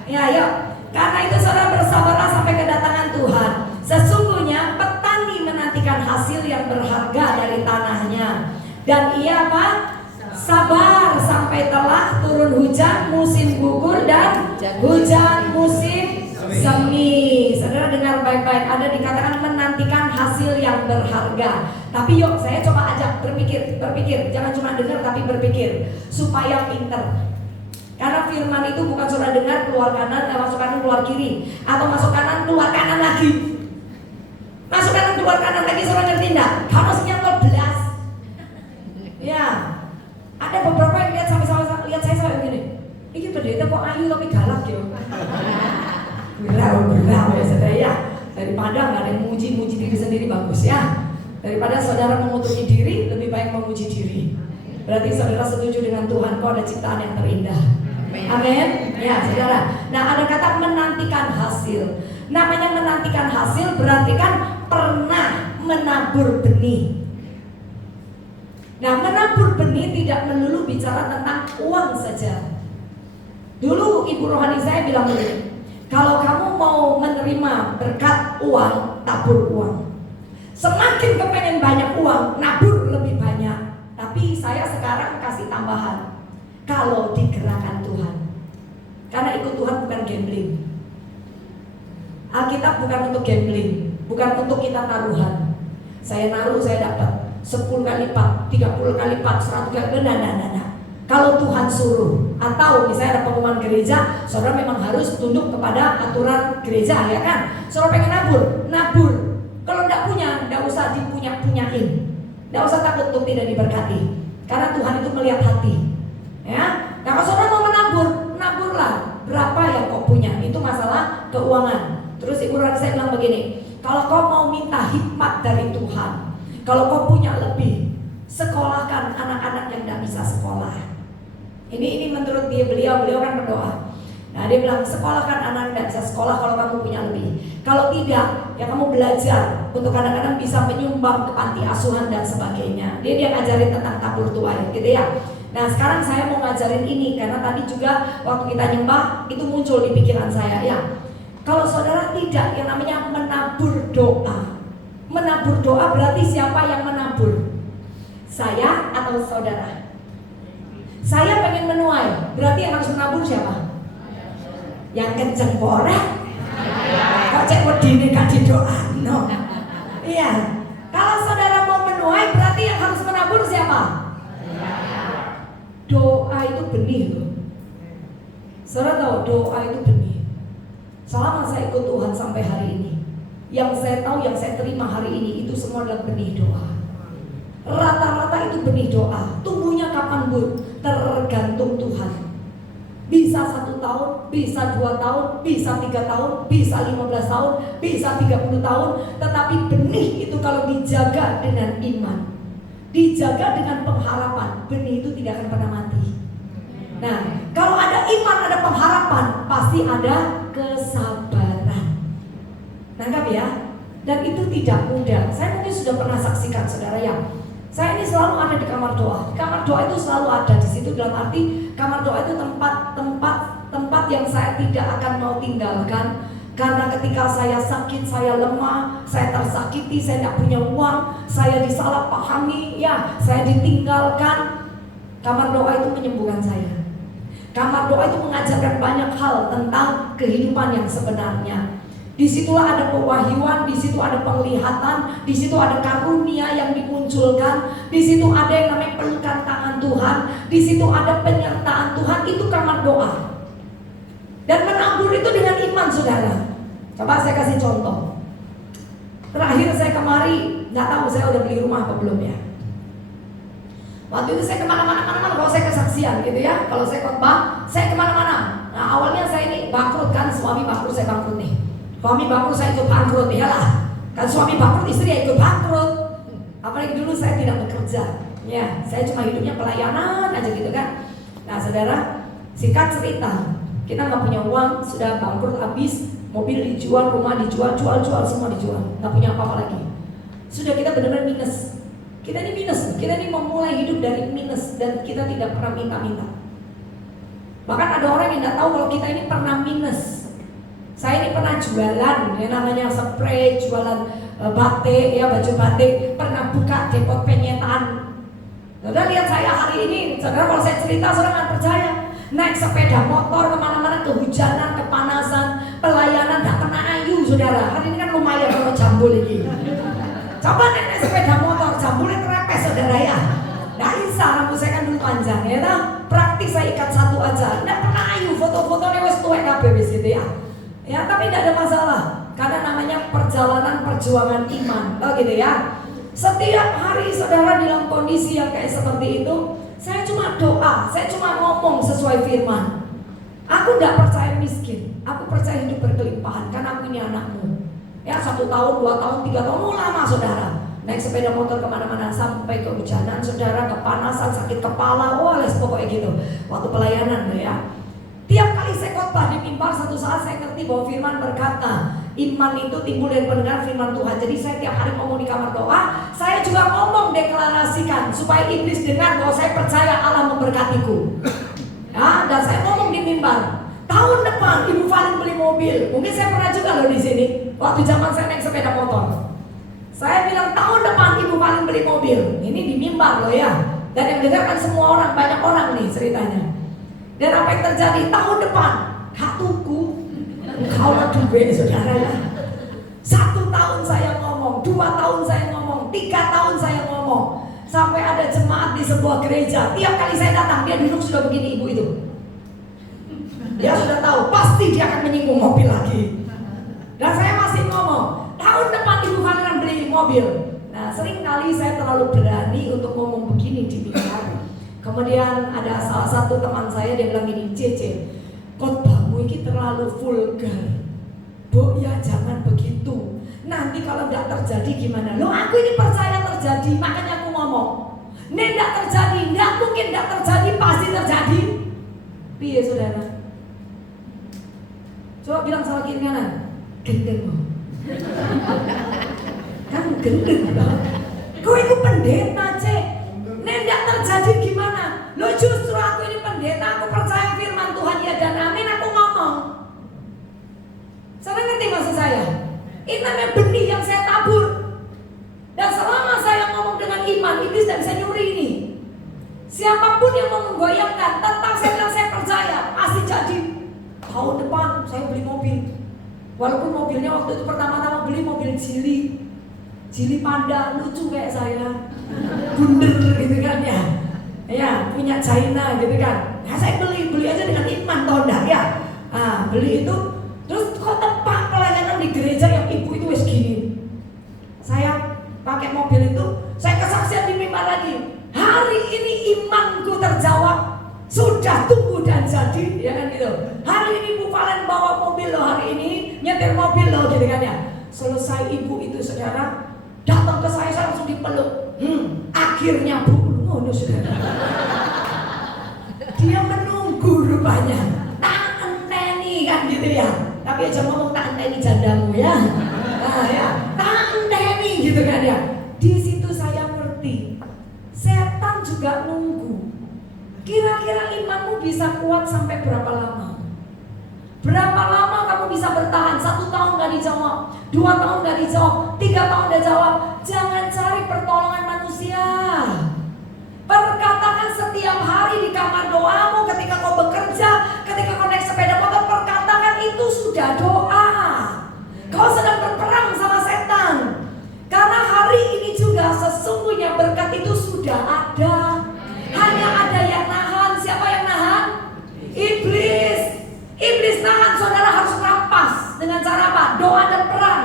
Ya ayo. Karena itu saudara bersabarlah sampai kedatangan Tuhan. Sesungguhnya petani menantikan hasil yang berharga dari tanahnya. Dan ia apa? Sabar sampai telah turun hujan musim gugur dan hujan musim semi. Saudara dengar baik-baik, ada dikatakan menantikan hasil yang berharga. Tapi yuk saya coba ajak berpikir, jangan cuma dengar tapi berpikir supaya pinter. Karena firman itu bukan saudara dengar keluar kanan, masuk kanan keluar kiri, atau masuk kanan keluar kanan lagi. Masuk kanan keluar kanan lagi, saudara ngerti enggak? Kalau senyap belas. Ya. Ada beberapa yang lihat lihat saya sampai begini. Ini pendeta kok ayu tapi galak ya. Berau ya saudara ya. Daripada nggak ada yang muji diri sendiri bagus ya. Daripada saudara mengutuki diri, lebih baik memuji diri. Berarti saudara setuju dengan Tuhan, kau ada ciptaan yang terindah. Amin. Ya saudara. Nah ada kata menantikan hasil. Namanya menantikan hasil berarti kan pernah menabur benih. Nah menabur benih tidak melulu bicara tentang uang saja. Dulu ibu rohani saya bilang begini, kalau kamu mau menerima berkat uang, tabur uang. Semakin kepengen banyak uang, nabur lebih banyak. Tapi saya sekarang kasih tambahan, kalau digerakkan Tuhan. Karena ikut Tuhan bukan gambling. Alkitab bukan untuk gambling, bukan untuk kita taruhan. Saya naruh, saya dapat 10 kali lipat, 30 kali lipat, 100 kali lipat, nah. Kalau Tuhan suruh, atau misalnya ada pengumuman gereja, saudara memang harus tunduk kepada aturan gereja, ya kan? Saudara pengen nabur. Kalau tidak punya, tidak usah dipunya-punyain, tidak usah takut untuk tidak diberkati, karena Tuhan itu melihat hati. Ya, nah kalau saudara mau naburlah. Berapa yang kau punya? Itu masalah keuangan. Terus ibu rohani saya bilang begini, kalau kau mau minta hikmat dari Tuhan, kalau kau punya lebih, sekolahkan anak-anak yang tidak bisa sekolah. Ini menurut beliau kan berdoa. Nah dia bilang sekolahkan anak yang tidak bisa sekolah kalau kamu punya lebih. Kalau tidak, ya kamu belajar untuk kadang-kadang bisa menyumbang ke panti asuhan dan sebagainya. Dia ngajarin tentang tabur tuai, gitu ya. Nah sekarang saya mau ngajarin ini karena tadi juga waktu kita nyembah itu muncul di pikiran saya ya. Kalau saudara tidak, yang namanya menabur doa. Menabur doa berarti siapa yang menabur? Saya atau saudara? Saya pengen menuai, berarti yang harus menabur siapa? Yang kenceng korek. Kok cek wedine gak didoa? No. Iya. Kalau saudara mau menuai, berarti yang harus menabur siapa? Doa itu benih loh. Saudara tahu doa itu benih. Selama saya ikut Tuhan sampai hari ini, yang saya tahu, yang saya terima hari ini, itu semua adalah benih doa. Rata-rata itu benih doa. Tumbuhnya kapan Bu? Tergantung Tuhan. Bisa 1 tahun, bisa 2 tahun, bisa 3 tahun, bisa 15 tahun, bisa 30 tahun. Tetapi benih itu kalau dijaga dengan iman, dijaga dengan pengharapan, benih itu tidak akan pernah mati. Nah, kalau ada iman, ada pengharapan, pasti ada kesabaran. Nangkap ya? Dan itu tidak mudah. Saya mungkin sudah pernah saksikan saudara ya. Saya ini selalu ada di kamar doa. Kamar doa itu selalu ada di situ, dalam arti kamar doa itu tempat yang saya tidak akan mau tinggalkan. Karena ketika saya sakit, saya lemah, saya tersakiti, saya tidak punya uang, saya disalahpahami, ya, saya ditinggalkan. Kamar doa itu menyembuhkan saya. Kamar doa itu mengajarkan banyak hal tentang kehidupan yang sebenarnya. Disitulah ada pewahyuan, di situ ada penglihatan, di situ ada karunia yang dimunculkan, di situ ada yang namanya pelukan tangan Tuhan, di situ ada penyertaan Tuhan. Itu kamar doa. Dan menabur itu dengan iman, saudara. Coba saya kasih contoh. Terakhir saya kemari, nggak tahu saya udah beli rumah apa belum ya. Waktu itu saya kemana-mana, kalau saya kesaksian gitu ya. Kalau saya khotbah, saya kemana-mana. Nah awalnya saya ini bangkrut kan, suami bangkrut, saya bangkrut nih. Suami bangkrut, saya ikut bangkrut, iyalah. Kan suami bangkrut, istri ya ikut bangkrut. Apalagi dulu saya tidak bekerja, ya saya cuma hidupnya pelayanan aja gitu kan. Nah saudara, singkat cerita, kita nggak punya uang, sudah bangkrut habis, mobil dijual, rumah dijual, jual semua dijual, nggak punya apa-apa lagi. Sudah kita benar-benar minus. Kita ini minus, kita ini memulai hidup dari minus dan kita tidak pernah minta-minta. Bahkan ada orang yang nggak tahu kalau kita ini pernah minus. Saya ini pernah jualan, yang namanya spray, jualan batik, ya baju batik, pernah buka depot penyetan. Saudara lihat saya hari ini, saudara kalau saya cerita saudara nggak percaya. Naik sepeda motor kemana-mana, kehujanan, kepanasan, pelayanan, nggak kena ayu saudara. Hari ini kan lumayan kalau jambul ini. Coba naik sepeda motor, jambulnya terepes saudara ya. Nggak bisa, rambut saya kan dulu panjang ya kan. Praktis saya ikat satu aja, nggak pernah ayu, foto-fotonya wes tuwek kabeh wis gitu ya. Ya tapi tidak ada masalah, karena namanya perjalanan perjuangan iman, oh gitu ya. Setiap hari saudara dalam kondisi yang kayak seperti itu, saya cuma doa, saya cuma ngomong sesuai firman. Aku tidak percaya miskin, aku percaya hidup berkelimpahan, karena aku ini anakmu. Ya 1 tahun, 2 tahun, 3 tahun, lama saudara. Naik sepeda motor kemana-mana sampai kehujanan saudara, kepanasan, sakit kepala, les pokoknya gitu. Waktu pelayanan ya. Tiap kali saya khotbah di mimbar, satu saat saya ngerti bahwa firman berkata, iman itu timbul dari pendengar firman Tuhan. Jadi saya tiap hari ngomong di kamar doa, saya juga ngomong deklarasikan supaya iblis dengar bahwa saya percaya Allah memberkatiku. Ya, dan saya ngomong di mimbar, tahun depan Ibu Valen beli mobil. Mungkin saya pernah juga loh di sini. Waktu zaman saya naik sepeda motor, saya bilang tahun depan Ibu Valen beli mobil. Ini di mimbar loh ya. Dan yang dengar kan semua orang, banyak orang nih ceritanya. Dan apa yang terjadi tahun depan? Kak tuku, engkau lah duit saudara ya. 1 tahun saya ngomong, 2 tahun saya ngomong, 3 tahun saya ngomong. Sampai ada jemaat di sebuah gereja, tiap kali saya datang dia duduk sudah begini ibu itu. Dia sudah tahu pasti dia akan menyinggung mobil lagi. Dan saya masih ngomong, tahun depan Ibu Valen beli mobil. Nah sering kali saya terlalu berani untuk ngomong begini di mimbar. Kemudian ada salah satu teman saya, dia bilang gini, Cece, khotbahmu ini terlalu vulgar. Bu ya jangan begitu. Nanti kalau nggak terjadi gimana? Loh aku ini percaya terjadi, makanya aku ngomong. Ini nggak terjadi, nggak mungkin nggak terjadi, pasti terjadi. Piye saudara? Coba bilang sama kiri kanan, gendeng. Kan gendeng banget. Kau itu pendeta cek. Nek nggak terjadi gimana? Lo justru aku ini pendeta, aku percaya firman Tuhan ya dan amin, aku ngomong. Saya ngerti maksud saya? Ini namanya benih yang saya tabur. Dan selama saya ngomong dengan iman, iblis dan saya nyuri ini. Siapapun yang mau menggoyangkan, tentang saya bilang saya percaya, pasti jadi. Tahun depan saya beli mobil. Walaupun mobilnya waktu itu pertama-tama beli mobil Jili Panda, lucu kayak saya, bunder gitu kan ya. Ya punya China gitu kan. Nah saya beli aja dengan iman Tonda ya. Nah beli itu, terus kok tempat pelayanan di gereja yang ibu itu wes gini. Saya pakai mobil itu, saya kesaksian di mimbar lagi. Hari ini imanku terjawab, sudah tumbuh dan jadi, ya kan gitu. Hari ini Bu Valen bawa mobil loh, hari ini nyetir mobil loh gitu kan ya. Selesai ibu itu saudara datang ke saya langsung dipeluk. Akhirnya Bu, saudara. Dia menunggu rupanya. Tak enteni kan gitu ya. Tapi aja ngomong tak enteni jandamu ya. Nah ya, tak enteni gitu kan ya. Di situ saya ngerti. Setan juga nunggu. Kira-kira imanmu bisa kuat sampai berapa lama? Berapa lama kamu bisa bertahan? 1 tahun gak dijawab, 2 tahun gak dijawab, 3 tahun gak jawab. Jangan cari pertolongan manusia. Perkatakan setiap hari di kamar doamu, ketika kau bekerja, ketika kau naik sepeda motor, perkatakan itu sudah doa. Kau sedang berperang sama setan. Karena hari ini juga sesungguhnya berkat itu sudah ada. Hanya ada yang nahan. Siapa yang nahan? Iblis. Iblis nahan, saudara harus rampas. Dengan cara apa? Doa dan perang.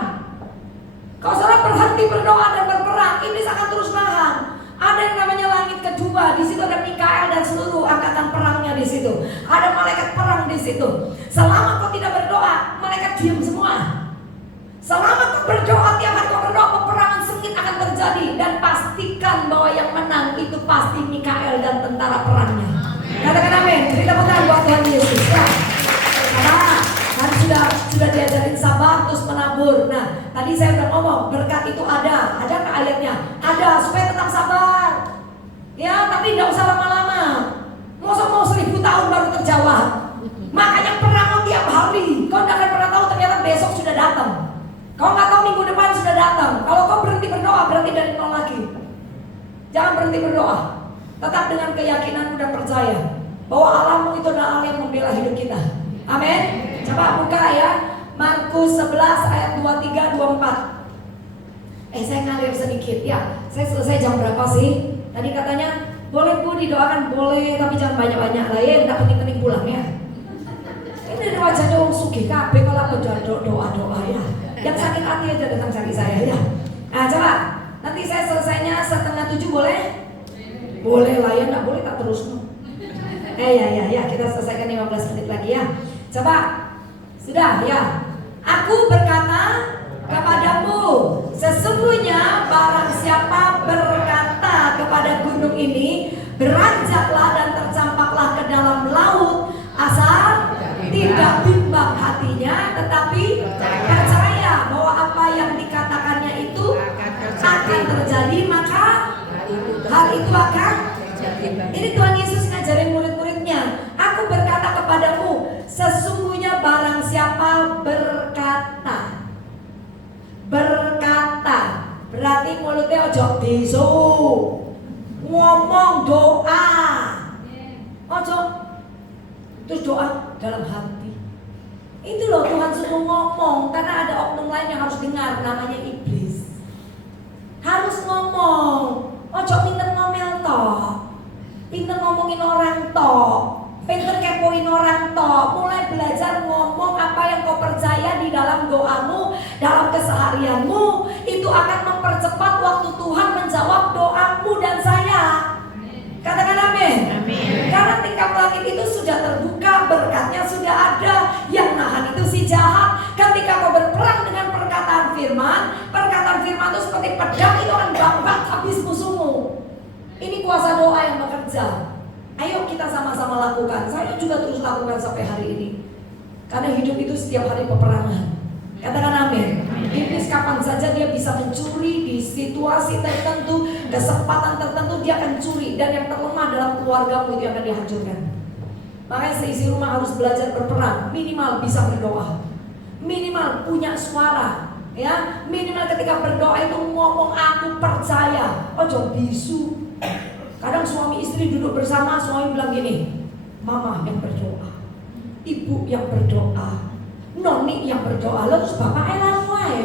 Kalau saudara berhenti berdoa dan berperang, iblis akan terus nahan. Ada yang namanya langit kedua. Di situ ada Mikael dan seluruh angkatan perangnya di situ. Ada malaikat perang di situ. Selama kau tidak berdoa, mereka diam semua. Selama kau berdoa, tiap hari kau berdoa, peperangan sengit akan terjadi. Dan pastikan bahwa yang menang itu pasti Mikael dan tentara perangnya. Katakan amin. Beri tepuk tangan buat Tuhan Yesus ya. Nah, kan sudah diajarin sabar terus menabur. Nah, tadi saya udah ngomong berkat itu ada nggak ayatnya? Ada, supaya tetap sabar. Ya, tapi nggak usah lama-lama. Mau 1000 tahun baru terjawab. Makanya perang tiap hari. Kau nggak akan pernah tahu ternyata besok sudah datang. Kau nggak tahu minggu depan sudah datang. Kalau kau berhenti berdoa, berarti dari nol lagi. Jangan berhenti berdoa. Tetap dengan keyakinanmu dan percaya bahwa Allahmu itu adalah Allah yang membela hidup kita. Amin. Coba buka ya, Markus 11 ayat 23-24. Saya ngalir sedikit ya. Saya selesai jam berapa sih? Tadi katanya boleh Bu didoakan, boleh, tapi jangan banyak-banyak lah ya, enggak penting-penting pulang ya. Ini wajahnya orang sugih kabeh kalau aku doa-doa ya. Yang sakit hati aja datang cari saya ya. Nah coba, nanti saya selesainya 6:30 boleh? Boleh lah ya, enggak boleh tak terus no. Ya, kita selesaikan 15 menit lagi ya. Coba, sudah ya. Aku berkata kepadamu, sesungguhnya barang siapa berkata kepada gunung ini, beranjaklah dan tercampaklah ke dalam laut, asal tidak bimbang hatinya, tetapi percaya bahwa apa yang dikatakannya itu akan terjadi, maka hal itu akan terjadi. Ini Tuhan Yesus ngajarin murid-muridnya. Aku berkata kepadamu, sesungguhnya barang siapa berkata berarti mulutnya ojo bisu, ngomong doa, ojo terus doa dalam hati. Itu loh Tuhan suruh ngomong, karena ada oknum lain yang harus dengar, namanya iblis. Harus ngomong, ojo pinter ngomel toh, pinter ngomongin orang toh, pinter kepoin orang toh. Mulai belajar ngomong apa yang kau percaya di dalam doamu, dalam keseharianmu. Itu akan mempercepat waktu Tuhan menjawab doamu dan saya. Katakan amin. Karena tingkap langit itu sudah terbuka, berkatnya sudah ada. Yang nahan itu si jahat. Ketika kau berperang dengan perkataan firman itu seperti pedang, itu akan bak habis musuhmu. Ini kuasa doa yang bekerja. Ayo kita sama-sama lakukan. Saya juga terus lakukan sampai hari ini. Karena hidup itu setiap hari peperangan. Katakan amin. Iblis kapan saja dia bisa mencuri di situasi tertentu, kesempatan tertentu dia akan curi. Dan yang terlemah dalam keluargamu itu akan dihancurkan. Makanya seisi rumah harus belajar berperang. Minimal bisa berdoa, minimal punya suara, ya. Minimal ketika berdoa itu ngomong aku percaya. Ojo bisu. Kadang suami istri duduk bersama, suami bilang gini, mama yang berdoa, ibu yang berdoa, noni yang berdoa, lalu bapak elawai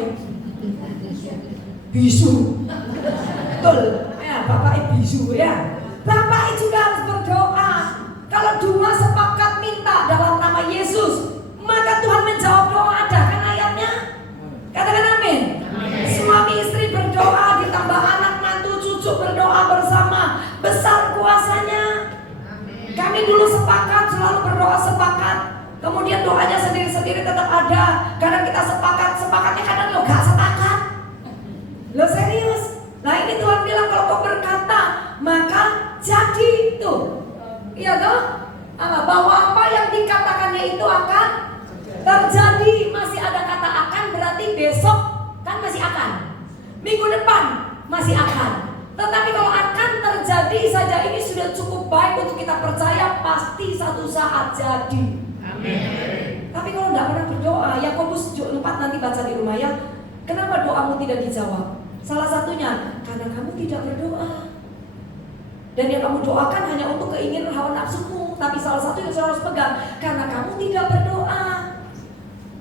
bisu. Betul ya, bapak bisu ya. Bapak juga harus berdoa. Kalau dua sepakat minta dalam nama Yesus, maka Tuhan menjawab doa. Ada kan ayatnya? Katakan amin. Suami istri berdoa, ditambah anak mantu cucu berdoa bersama, besar kuasanya. Kami dulu sepakat, selalu berdoa sepakat. Kemudian doanya sendiri-sendiri tetap ada. Kadang kita sepakat, sepakatnya kadang lo gak sepakat. Lo serius? Nah ini Tuhan bilang kalau kau berkata, maka jadi tuh. Iya toh? Bahwa apa yang dikatakannya itu akan terjadi. Masih ada kata akan, berarti besok kan masih akan, minggu depan masih akan. Tetapi kalau akan terjadi saja, ini sudah cukup baik untuk kita percaya pasti satu saat jadi. Amin. Tapi kalau tidak pernah berdoa, Yakobus 4 nanti baca di rumah ya. Kenapa doamu tidak dijawab? Salah satunya karena kamu tidak berdoa. Dan yang kamu doakan hanya untuk keinginan hawa nafsumu. Tapi salah satu yang saya harus pegang, karena kamu tidak berdoa.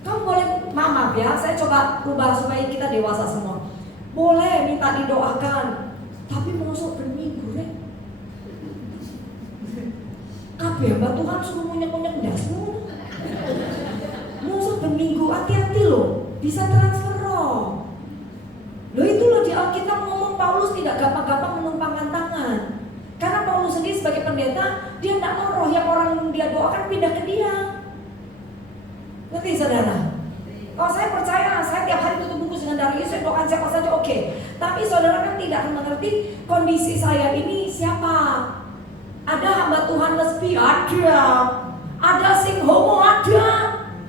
Kamu boleh, maaf ya, saya coba rubah supaya kita dewasa semua. Boleh minta didoakan, tapi masuk berminggu rek. Kabeh mbak Tuhan suruh munyak-munyak dasmu. Masuk berminggu, hati-hati loh, bisa transfer roh. Loh itu loh di Alkitab ngomong Paulus tidak gampang-gampang menumpangkan tangan. Karena Paulus sendiri sebagai pendeta, dia tidak mau roh yang orang dia doakan pindah ke dia. Ngerti saudara? Kalau saya percaya, saya tiap hari tutup bungkus dengan darah Yesus, saya doakan siapa saja oke. Tapi saudara kan tidak akan mengerti kondisi saya ini siapa. Ada hamba Tuhan lesbi, ada sing homo, ada.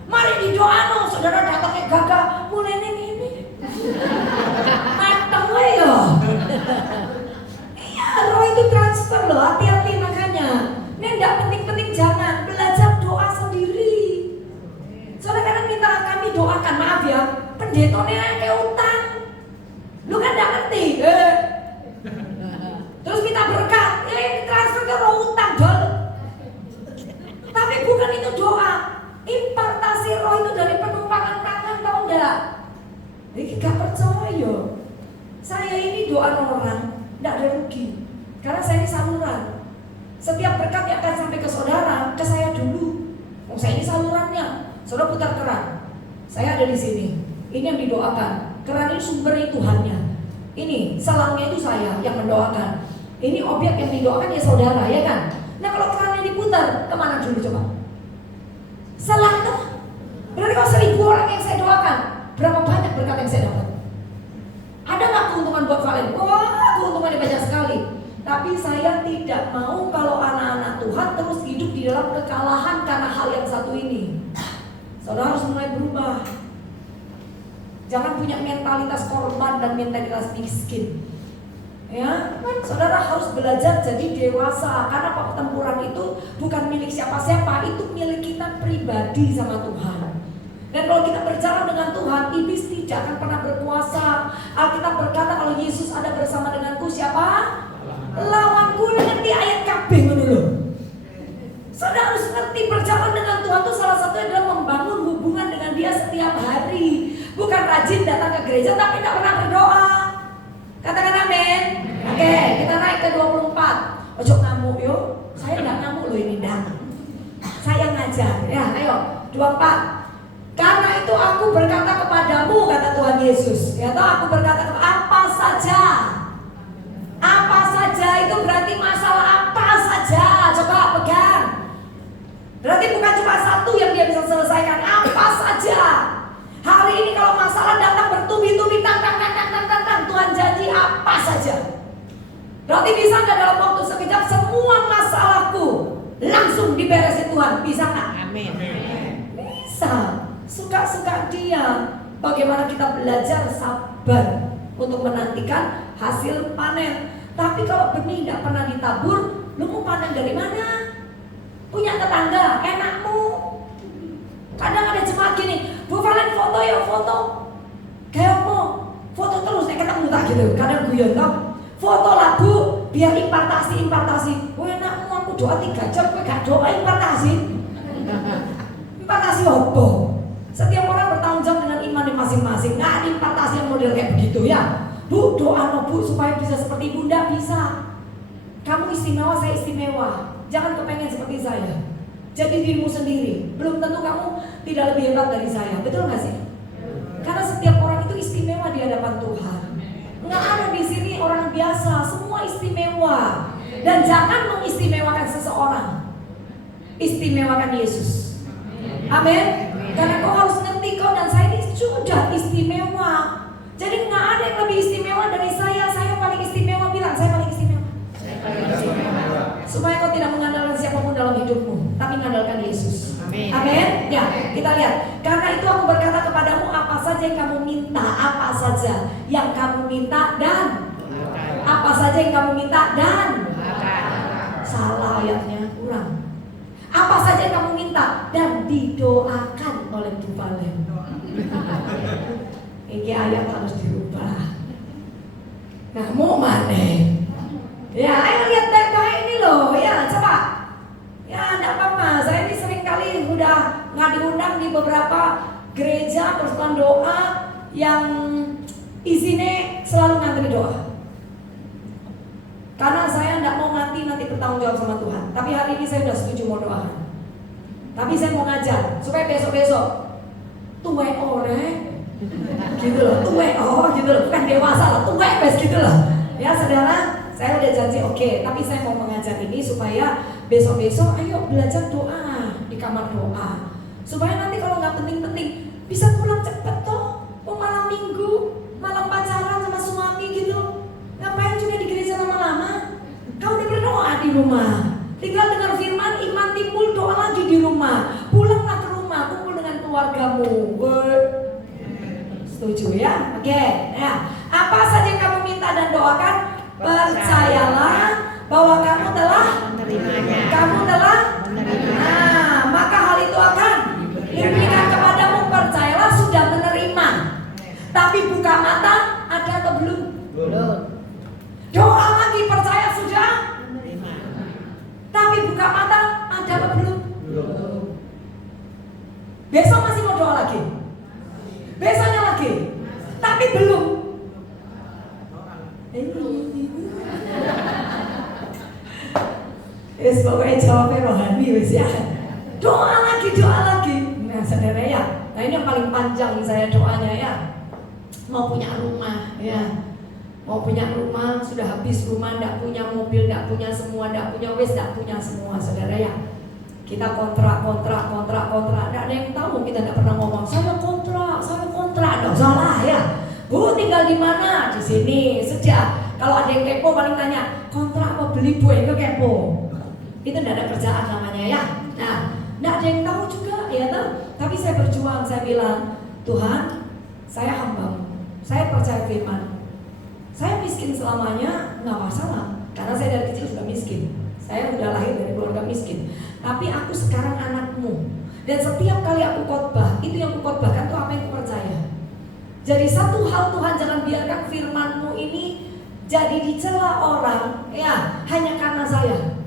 Mari didoano, saudara datangnya gagah, mulai ini. Mateng ya. Iya, roh itu transfer loh, hati-hati makanya. Ini enggak penting-penting, jangan belajar doa sendiri. Soalnya kadang minta kami doakan, maaf ya, pendetanya kayak utang. Lu kan enggak ngerti. Terus minta berkat, transfer ke roh utang, dol. Tapi bukan itu doa. Impartasi roh itu dari penumpangan tangan, tau enggak? Ini gak percaya. Saya ini doa orang, enggak ada rugi. Karena saya ini saluran. Setiap berkat yang akan sampai ke saudara, ke saya dulu. Saya ini salurannya. Saudara putar keran, saya ada di sini. Ini yang didoakan. Keran ini sumbernya Tuhannya. Ini salangnya itu saya yang mendoakan. Ini objek yang didoakan ya saudara, ya kan? Nah kalau kerannya diputar, kemana dulu coba? Selang tuh. Berarti kalau 1000 orang yang saya doakan, berapa banyak berkat yang saya dapat? Ada nggak keuntungan buat kalian? Wah, keuntungannya banyak sekali. Tapi saya tidak mau kalau anak-anak Tuhan terus hidup di dalam kekalahan karena hal yang satu ini. Saudara harus mulai berubah. Jangan punya mentalitas korban dan mentalitas miskin. Ya, saudara harus belajar jadi dewasa. Karena pertempuran itu bukan milik siapa-siapa, itu milik kita pribadi sama Tuhan. Dan kalau kita berjalan dengan Tuhan, iblis tidak akan pernah berkuasa. Alkitab berkata kalau Yesus ada bersama denganku, siapa? Lawanku. Ngerti ayat KB dulu. Saudara harus ngerti berjalan dengan Tuhan itu salah satunya adalah membangun hubungan dengan Dia setiap hari. Bukan rajin datang ke gereja tapi tidak pernah berdoa. Katakan amin. Oke, kita naik ke 24. Ojo ngamuk yo. Saya nggak ngamuk loh ini dah. Saya ngajar. Ya, ayo 24. Karena itu aku berkata kepadamu, kata Tuhan Yesus. Ya, toh aku berkata apa saja. Apa saja itu berarti masalah apa saja. Coba pegang. Berarti bukan cuma satu yang dia bisa selesaikan. Apa saja. Hari ini kalau masalah datang bertubi-tubi, tang, Tuhan janji apa saja. Berarti bisa nggak dalam waktu sekejap semua masalahku langsung diberesin Tuhan? Bisa nggak? Amin. Bisa. Suka-suka Dia. Bagaimana kita belajar sabar untuk menantikan hasil panen. Tapi kalau benih tidak pernah ditabur, lu mau panen dari mana? Punya tetangga, enakmu. Kadang ada jemaat gini, Bu Valen foto ya foto. Kayak mau foto terus, ketemu tak gitu. Kadang guyon tau. Foto lah Bu, biar impartasi. Enakmu aku doa 3 jam, gue gak doa impartasi. Impartasi apa? Setiap orang bertanggung jawab dengan iman masing-masing. Nggak ada impartasi yang model kayak begitu ya. Bu, doa no Bu supaya bisa seperti Bunda, bisa. Kamu istimewa, saya istimewa. Jangan kepengen seperti saya. Jadi dirimu sendiri. Belum tentu kamu tidak lebih hebat dari saya. Betul nggak sih? Karena setiap orang itu istimewa di hadapan Tuhan. Nggak ada di sini orang biasa. Semua istimewa. Dan jangan mengistimewakan seseorang. Istimewakan Yesus. Amin. Karena kau harus ngerti kau dan saya ini sudah istimewa. Jadi nggak ada yang lebih istimewa dari saya. Saya paling istimewa, bilang saya paling istimewa. Supaya kau tidak mengandalkan siapapun dalam hidupmu, tapi mengandalkan Yesus. Amin. Ya, kita lihat. Karena itu aku berkata kepadamu, apa saja yang kamu minta, apa saja yang kamu minta dan apa saja yang kamu minta dan salah ayatnya, kurang. Apa saja yang kamu minta dan didoakan oleh Tuhan. Ini ayat harus dirubah. Nah, mau mana? Ya, ayo lihat baik-baik ini loh. Ya, coba. Ya, enggak apa-apa. Saya ini sering kali udah nggak diundang di beberapa gereja persekutuan doa yang isinya selalu ngantri doa. Karena saya enggak mau nanti bertanggung jawab sama Tuhan. Tapi hari ini saya udah setuju mau doakan. Tapi saya mau ngajar supaya besok-besok tuwek ore gitu loh, tuwek gitu loh, bukan dewasa loh, tuwek bes gitu loh. Ya saudara, saya udah janji oke, tapi saya mau mengajar ini supaya besok-besok ayo belajar doa di kamar doa. supaya nanti kalau nggak penting-penting bisa pulang cepet toh. Malam minggu, malam pacaran sama suami gitu. Ngapain juga di gereja lama-lama? Kau udah berdoa di rumah, tinggal dengar firman, iman timbul, doa lagi di rumah. Pulanglah ke rumah, kumpul dengan keluargamu. Setuju ya? Oke. Ya. Apa saja yang kamu minta dan doakan, percayalah bahwa kamu telah menerimanya. Kamu telah menerima. Nah, maka hal itu akan diberikan kepadamu. Percayalah sudah menerima. Tapi buka mata, ada atau belum? Belum. Doa lagi, percaya sudah menerima. Tapi buka mata, ada apa belum? Belum. Besok masih mau doa lagi? Besoknya lagi? Tapi belum. Pokoknya jawabnya rohani wis ya. Doa lagi, doa lagi. Nah, saudara ya. Nah, ini yang paling panjang saya doanya ya. Mau punya rumah ya. Mau punya rumah, sudah habis rumah, enggak punya mobil, enggak punya semua, enggak punya wis, enggak punya semua, saudara ya. Kita kontrak. Enggak ada yang tahu, kita enggak pernah ngomong, saya kontrak. Enggak salah ya. Bu, tinggal di mana? Di sini. Sejak kalau ada yang kepo paling tanya, kontrak apa beli Bu? Itu kepo. Itu enggak ada kerjaan namanya ya. Nah, enggak ada yang tahu juga ya toh. Tapi saya berjuang, saya bilang, Tuhan, saya hamba-Mu. Saya percaya firman. Saya miskin selamanya nggak masalah, karena saya dari kecil sudah miskin. Saya udah lahir dari keluarga miskin. Tapi aku sekarang anak-Mu, dan setiap kali aku khotbah, itu yang aku khotbahkan tuh apa yang aku percaya. Jadi satu hal, Tuhan, jangan biarkan firman-Mu ini jadi dicela orang ya hanya karena saya.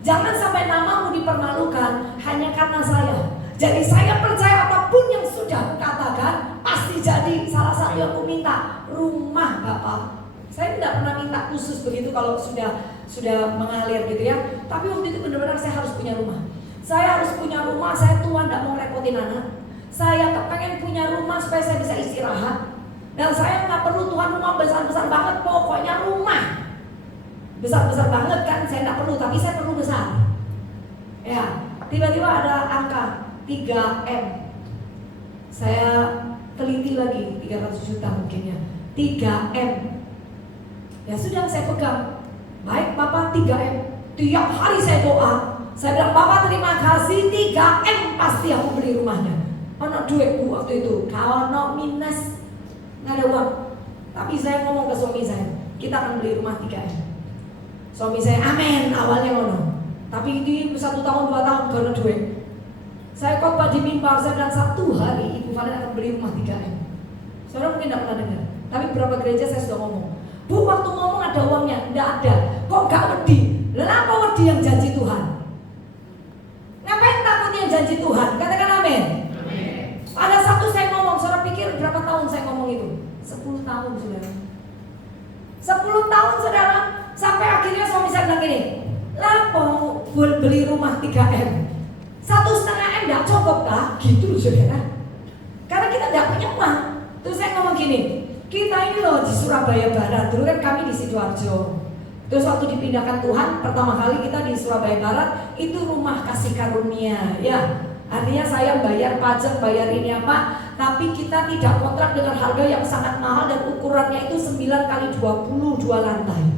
Jangan sampai nama-Mu dipermalukan hanya karena saya. Jadi saya percaya apapun yang sudah aku katakan pasti jadi. Salah satu yang aku minta, rumah Bapak. Saya tidak pernah minta khusus begitu kalau sudah mengalir gitu ya. Tapi waktu itu benar-benar saya harus punya rumah. Saya harus punya rumah, saya tua, tidak mau ngerepotin anak. Saya pengen punya rumah supaya saya bisa istirahat. Dan saya nggak perlu Tuhan rumah besar-besar banget, pokoknya rumah besar-besar banget kan saya nggak perlu, tapi saya perlu besar. Ya, tiba-tiba ada angka 3M. Saya teliti lagi, 300 juta mungkin ya. 3M. Ya sudah, saya pegang. Baik Bapak, 3M. Tiap hari saya doa. Saya bilang, Bapak terima kasih, 3M pasti aku beli rumahnya. Ono duit Bu waktu itu. Kalau no minus, nggak ada uang. Tapi saya ngomong ke suami saya, kita akan beli rumah 3M. Suami saya, amin, awalnya ngono. Tapi di 1 tahun 2 tahun gak ada duit. Saya khotbah di mimbar, saya bilang 1 hari Ibu Valen akan beli rumah 3M. Saudara mungkin tidak pernah dengar, tapi beberapa gereja saya sudah ngomong, Bu, waktu ngomong ada uangnya? Tidak ada. Kok gak wedi? Kenapa wedi yang janji Tuhan? Ngapain takut yang janji Tuhan? Katakan amin. Ada satu saya ngomong, saudara pikir berapa tahun saya ngomong itu? 10 tahun saudara. 10 tahun saudara. Sampai akhirnya suami saya bilang gini, lah mau beli rumah 3M, 1,5M gak cukup kah? Gitu saudara. Karena kita gak punya uang. Terus saya ngomong gini, kita ini loh di Surabaya Barat, dulu kan kami di Sidoarjo. Terus waktu dipindahkan Tuhan, pertama kali kita di Surabaya Barat, itu rumah kasih karunia ya. Artinya saya bayar pajak, bayar ini apa, tapi kita tidak kontrak dengan harga yang sangat mahal dan ukurannya itu 9x20 2 lantai.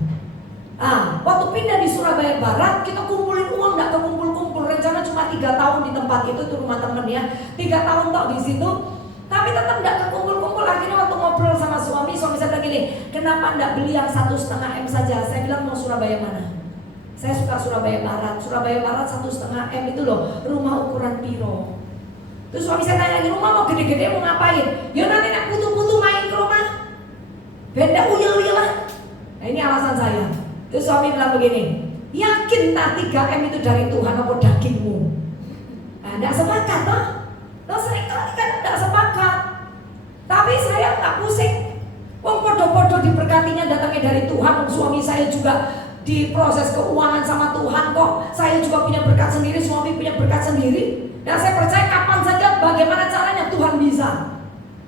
Waktu pindah di Surabaya Barat, kita kumpulin uang, nggak kekumpul-kumpul. Rencana cuma 3 tahun di tempat itu rumah temen ya, 3 tahun tok di situ. Tapi tetap nggak kekumpul-kumpul. Akhirnya waktu ngobrol sama suami saya bilang gini, kenapa nggak beli yang 1,5M saja? Saya bilang mau Surabaya mana? Saya suka Surabaya Barat. Surabaya Barat 1,5M itu loh, rumah ukuran piro. Terus suami saya tanya, rumah mau gede-gede mau ngapain? Ya nanti nak putu-putu main ke rumah. Benda uyel-uyel lah. Nah ini alasan saya. Terus suami bilang begini, yakin tak 3M itu dari Tuhan apa dagingmu? Nah enggak sepakat toh? Loh sering kali kan enggak sepakat. Tapi saya enggak pusing. Wong podo-podo diberkatinya datangnya dari Tuhan. Suami saya juga diproses keuangan sama Tuhan kok. Saya juga punya berkat sendiri, suami punya berkat sendiri. Dan saya percaya kapan saja bagaimana caranya Tuhan bisa.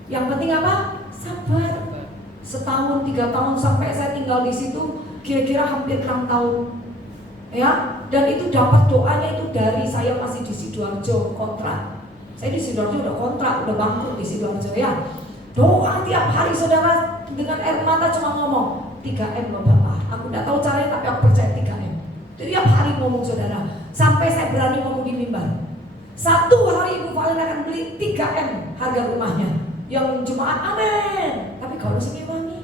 Yang penting apa? Sabar. Setahun, 3 tahun sampai saya tinggal di situ. Kira-kira hampir 6 tahun ya, dan itu dapat doanya itu dari saya masih di Sidoarjo kontrak. Saya di Sidoarjo udah kontrak, udah bangkrut di Sidoarjo ya. Doa tiap hari saudara dengan air mata cuma ngomong 3M loh Bapak. Aku gak tahu caranya tapi aku percaya 3M. Tiap hari ngomong saudara. Sampai saya berani ngomong di mimbar. Satu hari Ibu Valen akan beli 3M harga rumahnya. Yang jemaat amin. Tapi kalau sini wangi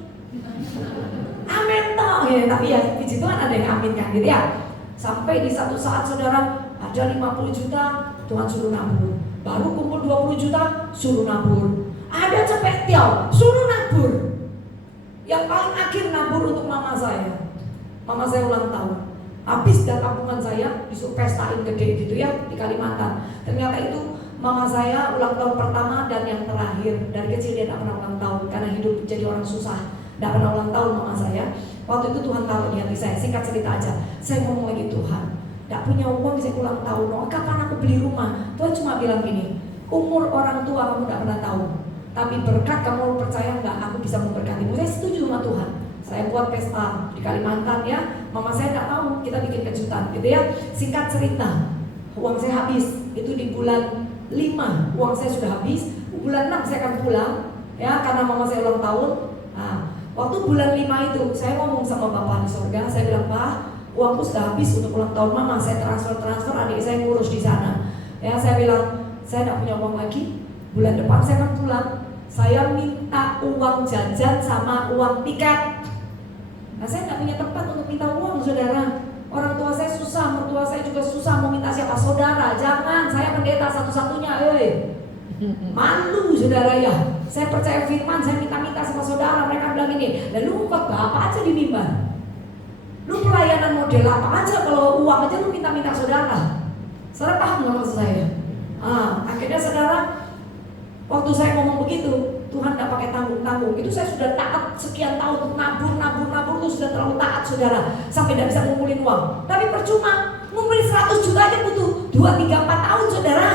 amin toh ya, tapi ya puji Tuhan ada yang amin kan gitu ya. Sampai di satu saat saudara ada 50 juta Tuhan suruh nabur. Baru kumpul 20 juta suruh nabur. Ada cepet tiaw suruh nabur. Yang paling akhir nabur untuk mama saya. Mama saya ulang tahun. Habis dan tabungan saya disuruh pestain gede gitu ya di Kalimantan. Ternyata itu mama saya ulang tahun pertama dan yang terakhir. Dari kecil dia tidak pernah ulang tahun karena hidup jadi orang susah. Tidak pernah ulang tahun mama saya. Waktu itu Tuhan taruh di hati saya. Singkat cerita aja. Saya ngomong lagi, Tuhan, tidak punya uang bisa ulang tahun. Oh, kapan aku beli rumah? Tuhan cuma bilang gini, umur orang tua kamu tidak pernah tahu. Tapi berkat kamu percaya nggak? Aku bisa memberkatimu. Saya setuju sama Tuhan. Saya buat pesta di Kalimantan ya. Mama saya tidak tahu. Kita bikin kejutan, gitu ya. Singkat cerita, uang saya habis. Itu di bulan 5 uang saya sudah habis. Bulan 6 saya akan pulang ya karena mama saya ulang tahun. Nah, waktu bulan 5 itu saya ngomong sama Bapak di surga. Saya bilang, Pak, uangku sudah habis untuk ulang tahun mama. Saya transfer adik saya ngurus di sana. Ya, saya bilang saya tidak punya uang lagi. Bulan depan saya akan pulang. Saya minta uang jajan sama uang tiket. Nah, saya tidak punya tempat untuk minta uang, saudara. Orang tua saya susah, mertua saya juga susah. Mau minta siapa? Saudara, jangan. Saya pendeta satu-satunya, malu saudara ya. Saya percaya firman, saya minta-minta sama saudara. Mereka bilang ini, lalu khotbah apa aja di mimbar? Lu pelayanan model apa aja? Kalau uang aja lu minta-minta saudara. Saudara paham nggak maksud saya? Akhirnya saudara, waktu saya ngomong begitu, Tuhan gak pakai tanggung-tanggung. Itu saya sudah taat sekian tahun untuk nabur itu sudah terlalu taat saudara. Sampai tidak bisa ngumpulin uang. Tapi percuma, ngumpulin 100 juta aja butuh 2, 3, 4 tahun saudara.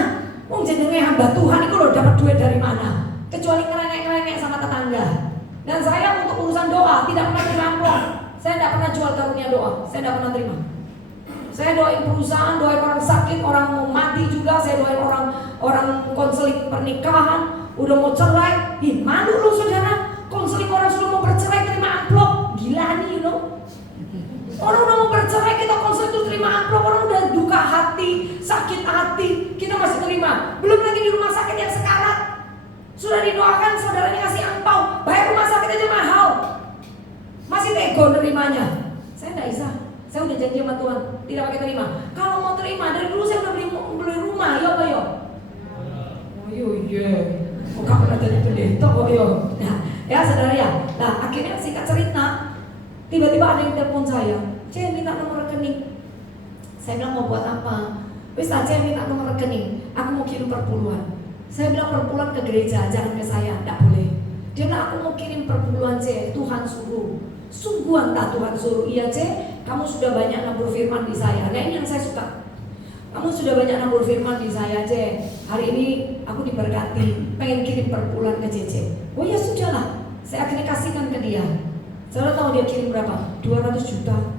Wong jenenge hamba Tuhan itu loh dapat duit dari mana? Kecuali ngerengek-ngerengek sama tetangga. Dan saya untuk urusan doa tidak pernah dirampok. Saya tidak pernah jual karunia doa. Saya tidak pernah terima. Saya doain perusahaan, doain orang sakit, orang mau mati juga. Saya doain orang konseling pernikahan, udah mau cerai. Malu lu saudara, konseling orang sudah mau bercerai terima amplop. Gila nih, orang udah mau bercerai kita konseling tuh terima amplop. Orang udah duka hati, sakit hati, kita masih terima. Belum lagi di rumah sakit yang sekarat. Sudah didoakan saudaranya kasih angpau, bayar rumah sakit aja mahal. Masih nego nerimanya. Saya tidak bisa. Saya udah janji sama Tuhan, tidak pakai terima. Kalau mau terima, dari dulu saya udah beli rumah, yo. Oh iya. Kok gak pernah jadi pendeta kok yo. Nah, ya saudara ya. Nah, akhirnya singkat cerita, tiba-tiba ada yang telepon saya. Saya minta nomor rekening. Saya bilang mau buat apa? Wis aja minta nomor rekening. Aku mau kirim perpuluhan. Saya bilang perpuluhan ke gereja, jangan ke saya, tidak boleh. Dia bilang aku mau kirim perpuluhan C, Tuhan suruh. Sungguhan tak Tuhan suruh? Iya C, kamu sudah banyak nabur firman di saya. Nah ini yang saya suka. Kamu sudah banyak nabur firman di saya C. Hari ini aku diberkati, pengen kirim perpuluhan ke CC. Oh ya sudahlah, saya akhirnya kasihkan ke dia. Saudara tahu dia kirim berapa? 200 juta.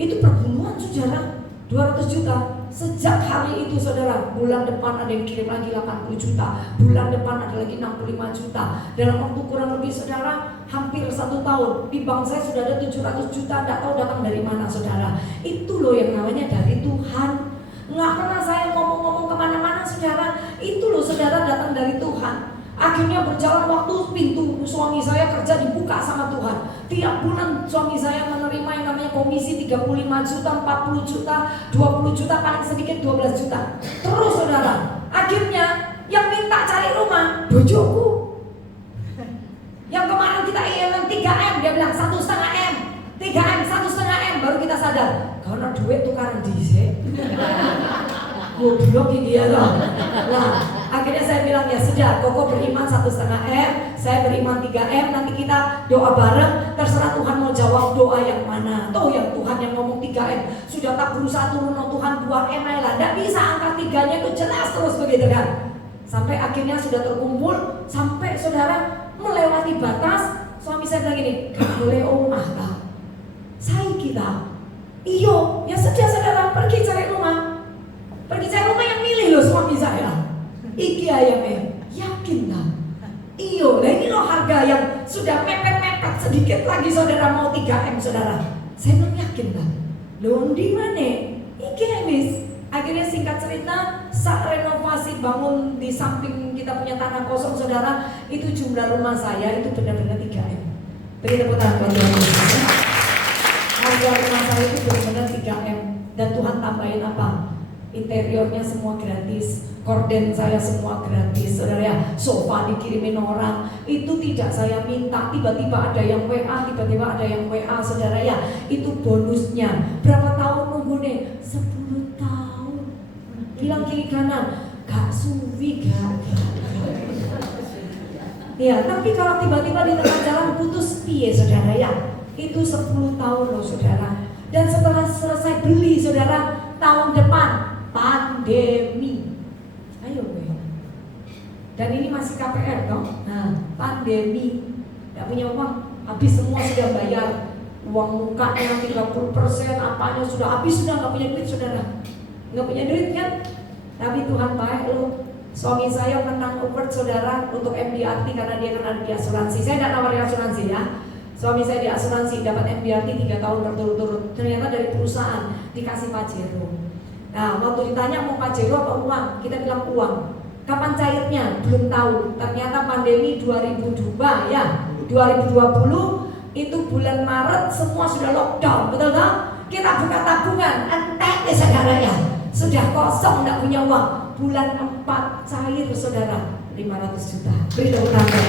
Itu perpuluhan saudara, 200 juta. Sejak hari itu saudara, bulan depan ada yang kirim lagi 80 juta, bulan depan ada lagi 65 juta. Dalam waktu kurang lebih saudara, hampir 1 tahun. Di bank saya sudah ada 700 juta, tidak tahu datang dari mana saudara. Itu loh yang namanya dari Tuhan. Nggak pernah saya ngomong-ngomong kemana-mana saudara. Itu loh saudara datang dari Tuhan. Akhirnya berjalan waktu, pintu suami saya kerja dibuka sama Tuhan. Tiap bulan suami saya menerima yang namanya komisi 35 juta, 40 juta, 20 juta, paling sedikit 12 juta. Terus saudara, akhirnya yang minta cari rumah, bojoku. Yang kemarin kita ILM 3M, dia bilang 1,5M. 3M, 1,5M, baru kita sadar. Karena duit tukaran diisi. Goblok dia loh. Nah, akhirnya saya bilang ya sudah, Koko beriman 1,5M, saya beriman 3M. Nanti kita doa bareng. Terserah Tuhan mau jawab doa yang mana. Tuh yang Tuhan yang ngomong 3M. Sudah tak berusaha turun Tuhan 2M lah. Tidak bisa angka 3-nya itu jelas terus begitu kan. Sampai akhirnya sudah terkumpul. Sampai saudara melewati batas. Suami saya bilang gini, gak boleh omah lah. Saya kita. Iyo, ya sudah saudara pergi cari rumah. Pergi cari rumah yang milih loh suami saya. Iki ayamnya, yakin tak? Iyo, nah ini loh harga yang sudah mepet-mepet sedikit lagi saudara mau 3M saudara. Saya belum yakin tak? Loh di mana? Iki habis. Akhirnya singkat cerita, saat renovasi bangun di samping kita punya tanah kosong saudara, itu jumlah rumah saya itu benar-benar 3M. Beri tepuk tangan buat Tuhan Yesus. Harga rumah saya itu benar-benar 3M. Dan Tuhan tambahin apa? Interiornya semua gratis, korden saya semua gratis, saudara ya. Sofa dikirimin orang, itu tidak saya minta. Tiba-tiba ada yang WA, tiba-tiba ada yang WA, saudara ya. Itu bonusnya. Berapa tahun nunggu nih? 10 tahun. Bilang kiri kanan, gak suwi, gak. Ya, tapi kalau tiba-tiba di tengah jalan putus, iya saudara ya. Itu 10 tahun loh saudara. Dan setelah selesai beli saudara, tahun depan pandemi. Ayo gue. Dan ini masih KPR toh. Nah, pandemi. Gak punya uang, habis semua sudah bayar. Uang mukanya 30%, apanya sudah habis, sudah gak punya duit saudara. Gak punya duit kan? Tapi Tuhan baik loh. Suami saya menang award saudara untuk MDRT karena dia kan ada di asuransi. Saya tidak nawarin asuransi ya. Suami saya di asuransi dapat MDRT 3 tahun berturut-turut. Ternyata dari perusahaan dikasih Pajero. Nah, waktu ditanya mau Pajero apa uang, kita bilang uang. Kapan cairnya? Belum tahu. Ternyata pandemi 2002 ya, 2020 itu bulan Maret semua sudah lockdown, betul tak? Kita buka tabungan, entek deh saudara ya. Sudah kosong, tidak punya uang. Bulan 4 cair saudara, 500 juta. Beri tepuk tangan.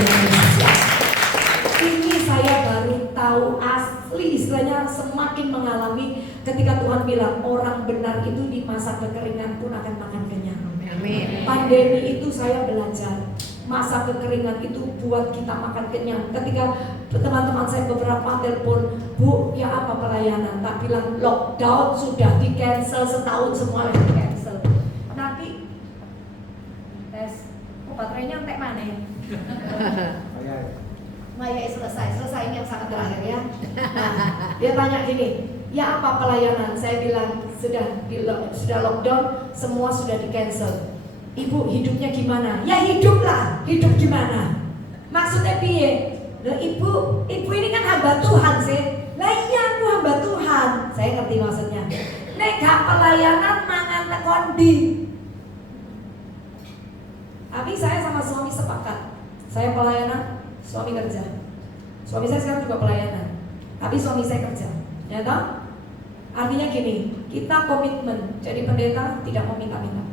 Ini saya baru tahu asli, istilahnya semakin mengalami ketika Tuhan bilang orang benar itu di masa kekeringan pun akan makan kenyang. Amin. Pandemi itu saya belajar masa kekeringan itu buat kita makan kenyang. Ketika teman-teman saya beberapa telepon, Bu, ya apa pelayanan? Tak bilang lockdown sudah di cancel setahun semua di cancel. Nanti tes, baterainya entek mana ya? Maya selesai ini yang sangat terakhir ya. Nah, dia tanya gini, ya apa pelayanan? Saya bilang sudah lockdown, semua sudah di cancel. Ibu hidupnya gimana? Ya hiduplah, hidup gimana? Maksudnya piye? Nah, ibu ini kan hamba Tuhan sih. Lah iya aku hamba Tuhan. Saya ngerti maksudnya. Nek gak pelayanan mangan kondi. Tapi saya sama suami sepakat. Saya pelayanan, suami kerja. Suami saya sekarang juga pelayanan, tapi suami saya kerja. Ya toh? Artinya gini, kita komitmen. Jadi pendeta tidak mau minta-minta.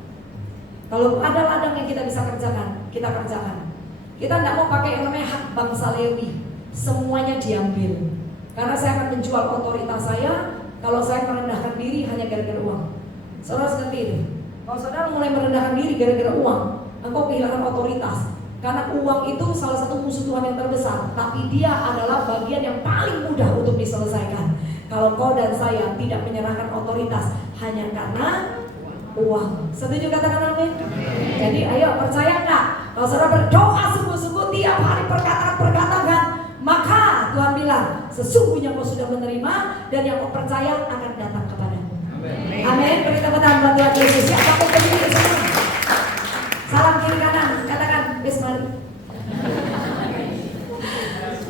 Kalau ada ladang yang kita bisa kerjakan, kita kerjakan. Kita tidak mau pakai yang namanya hak bangsa Lewi. Semuanya diambil. Karena saya akan menjual otoritas saya kalau saya merendahkan diri hanya gara-gara uang. Saudara seperti itu. Kalau saudara mulai merendahkan diri gara-gara uang, engkau kehilangan otoritas. Karena uang itu salah satu musuh Tuhan yang terbesar, tapi dia adalah bagian yang paling mudah untuk diselesaikan. Kalau kau dan saya tidak menyerahkan otoritas hanya karena uang. Setuju katakan amin? Jadi ayo percaya nggak? Kalau saudara berdoa sungguh-sungguh tiap hari perkataan, maka Tuhan bilang sesungguhnya kau sudah menerima dan yang kau percaya akan datang kepadamu. Amin. Beri tepuk tangan buat Tuhan Yesus. Siapa pun berdiri semua. Salam kiri kanan, katakan mari.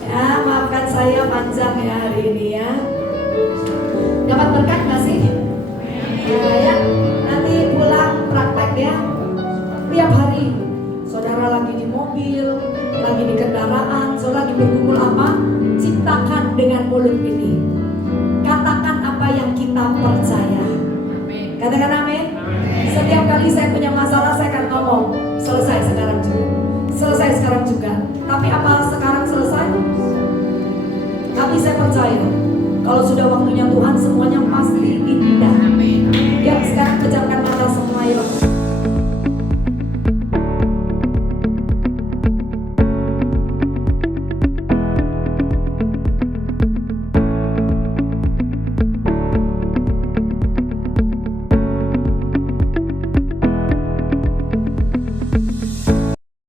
Ya, maafkan saya panjang ya hari ini ya. Dapat berkat nggak sih? Ya, nanti pulang praktek ya. Tiap hari, saudara lagi di mobil, lagi di kendaraan, saudara lagi bergumul apa? Ciptakan dengan mulut ini. Katakan apa yang kita percaya. Katakan amin. Setiap kali saya punya masalah, saya akan ngomong,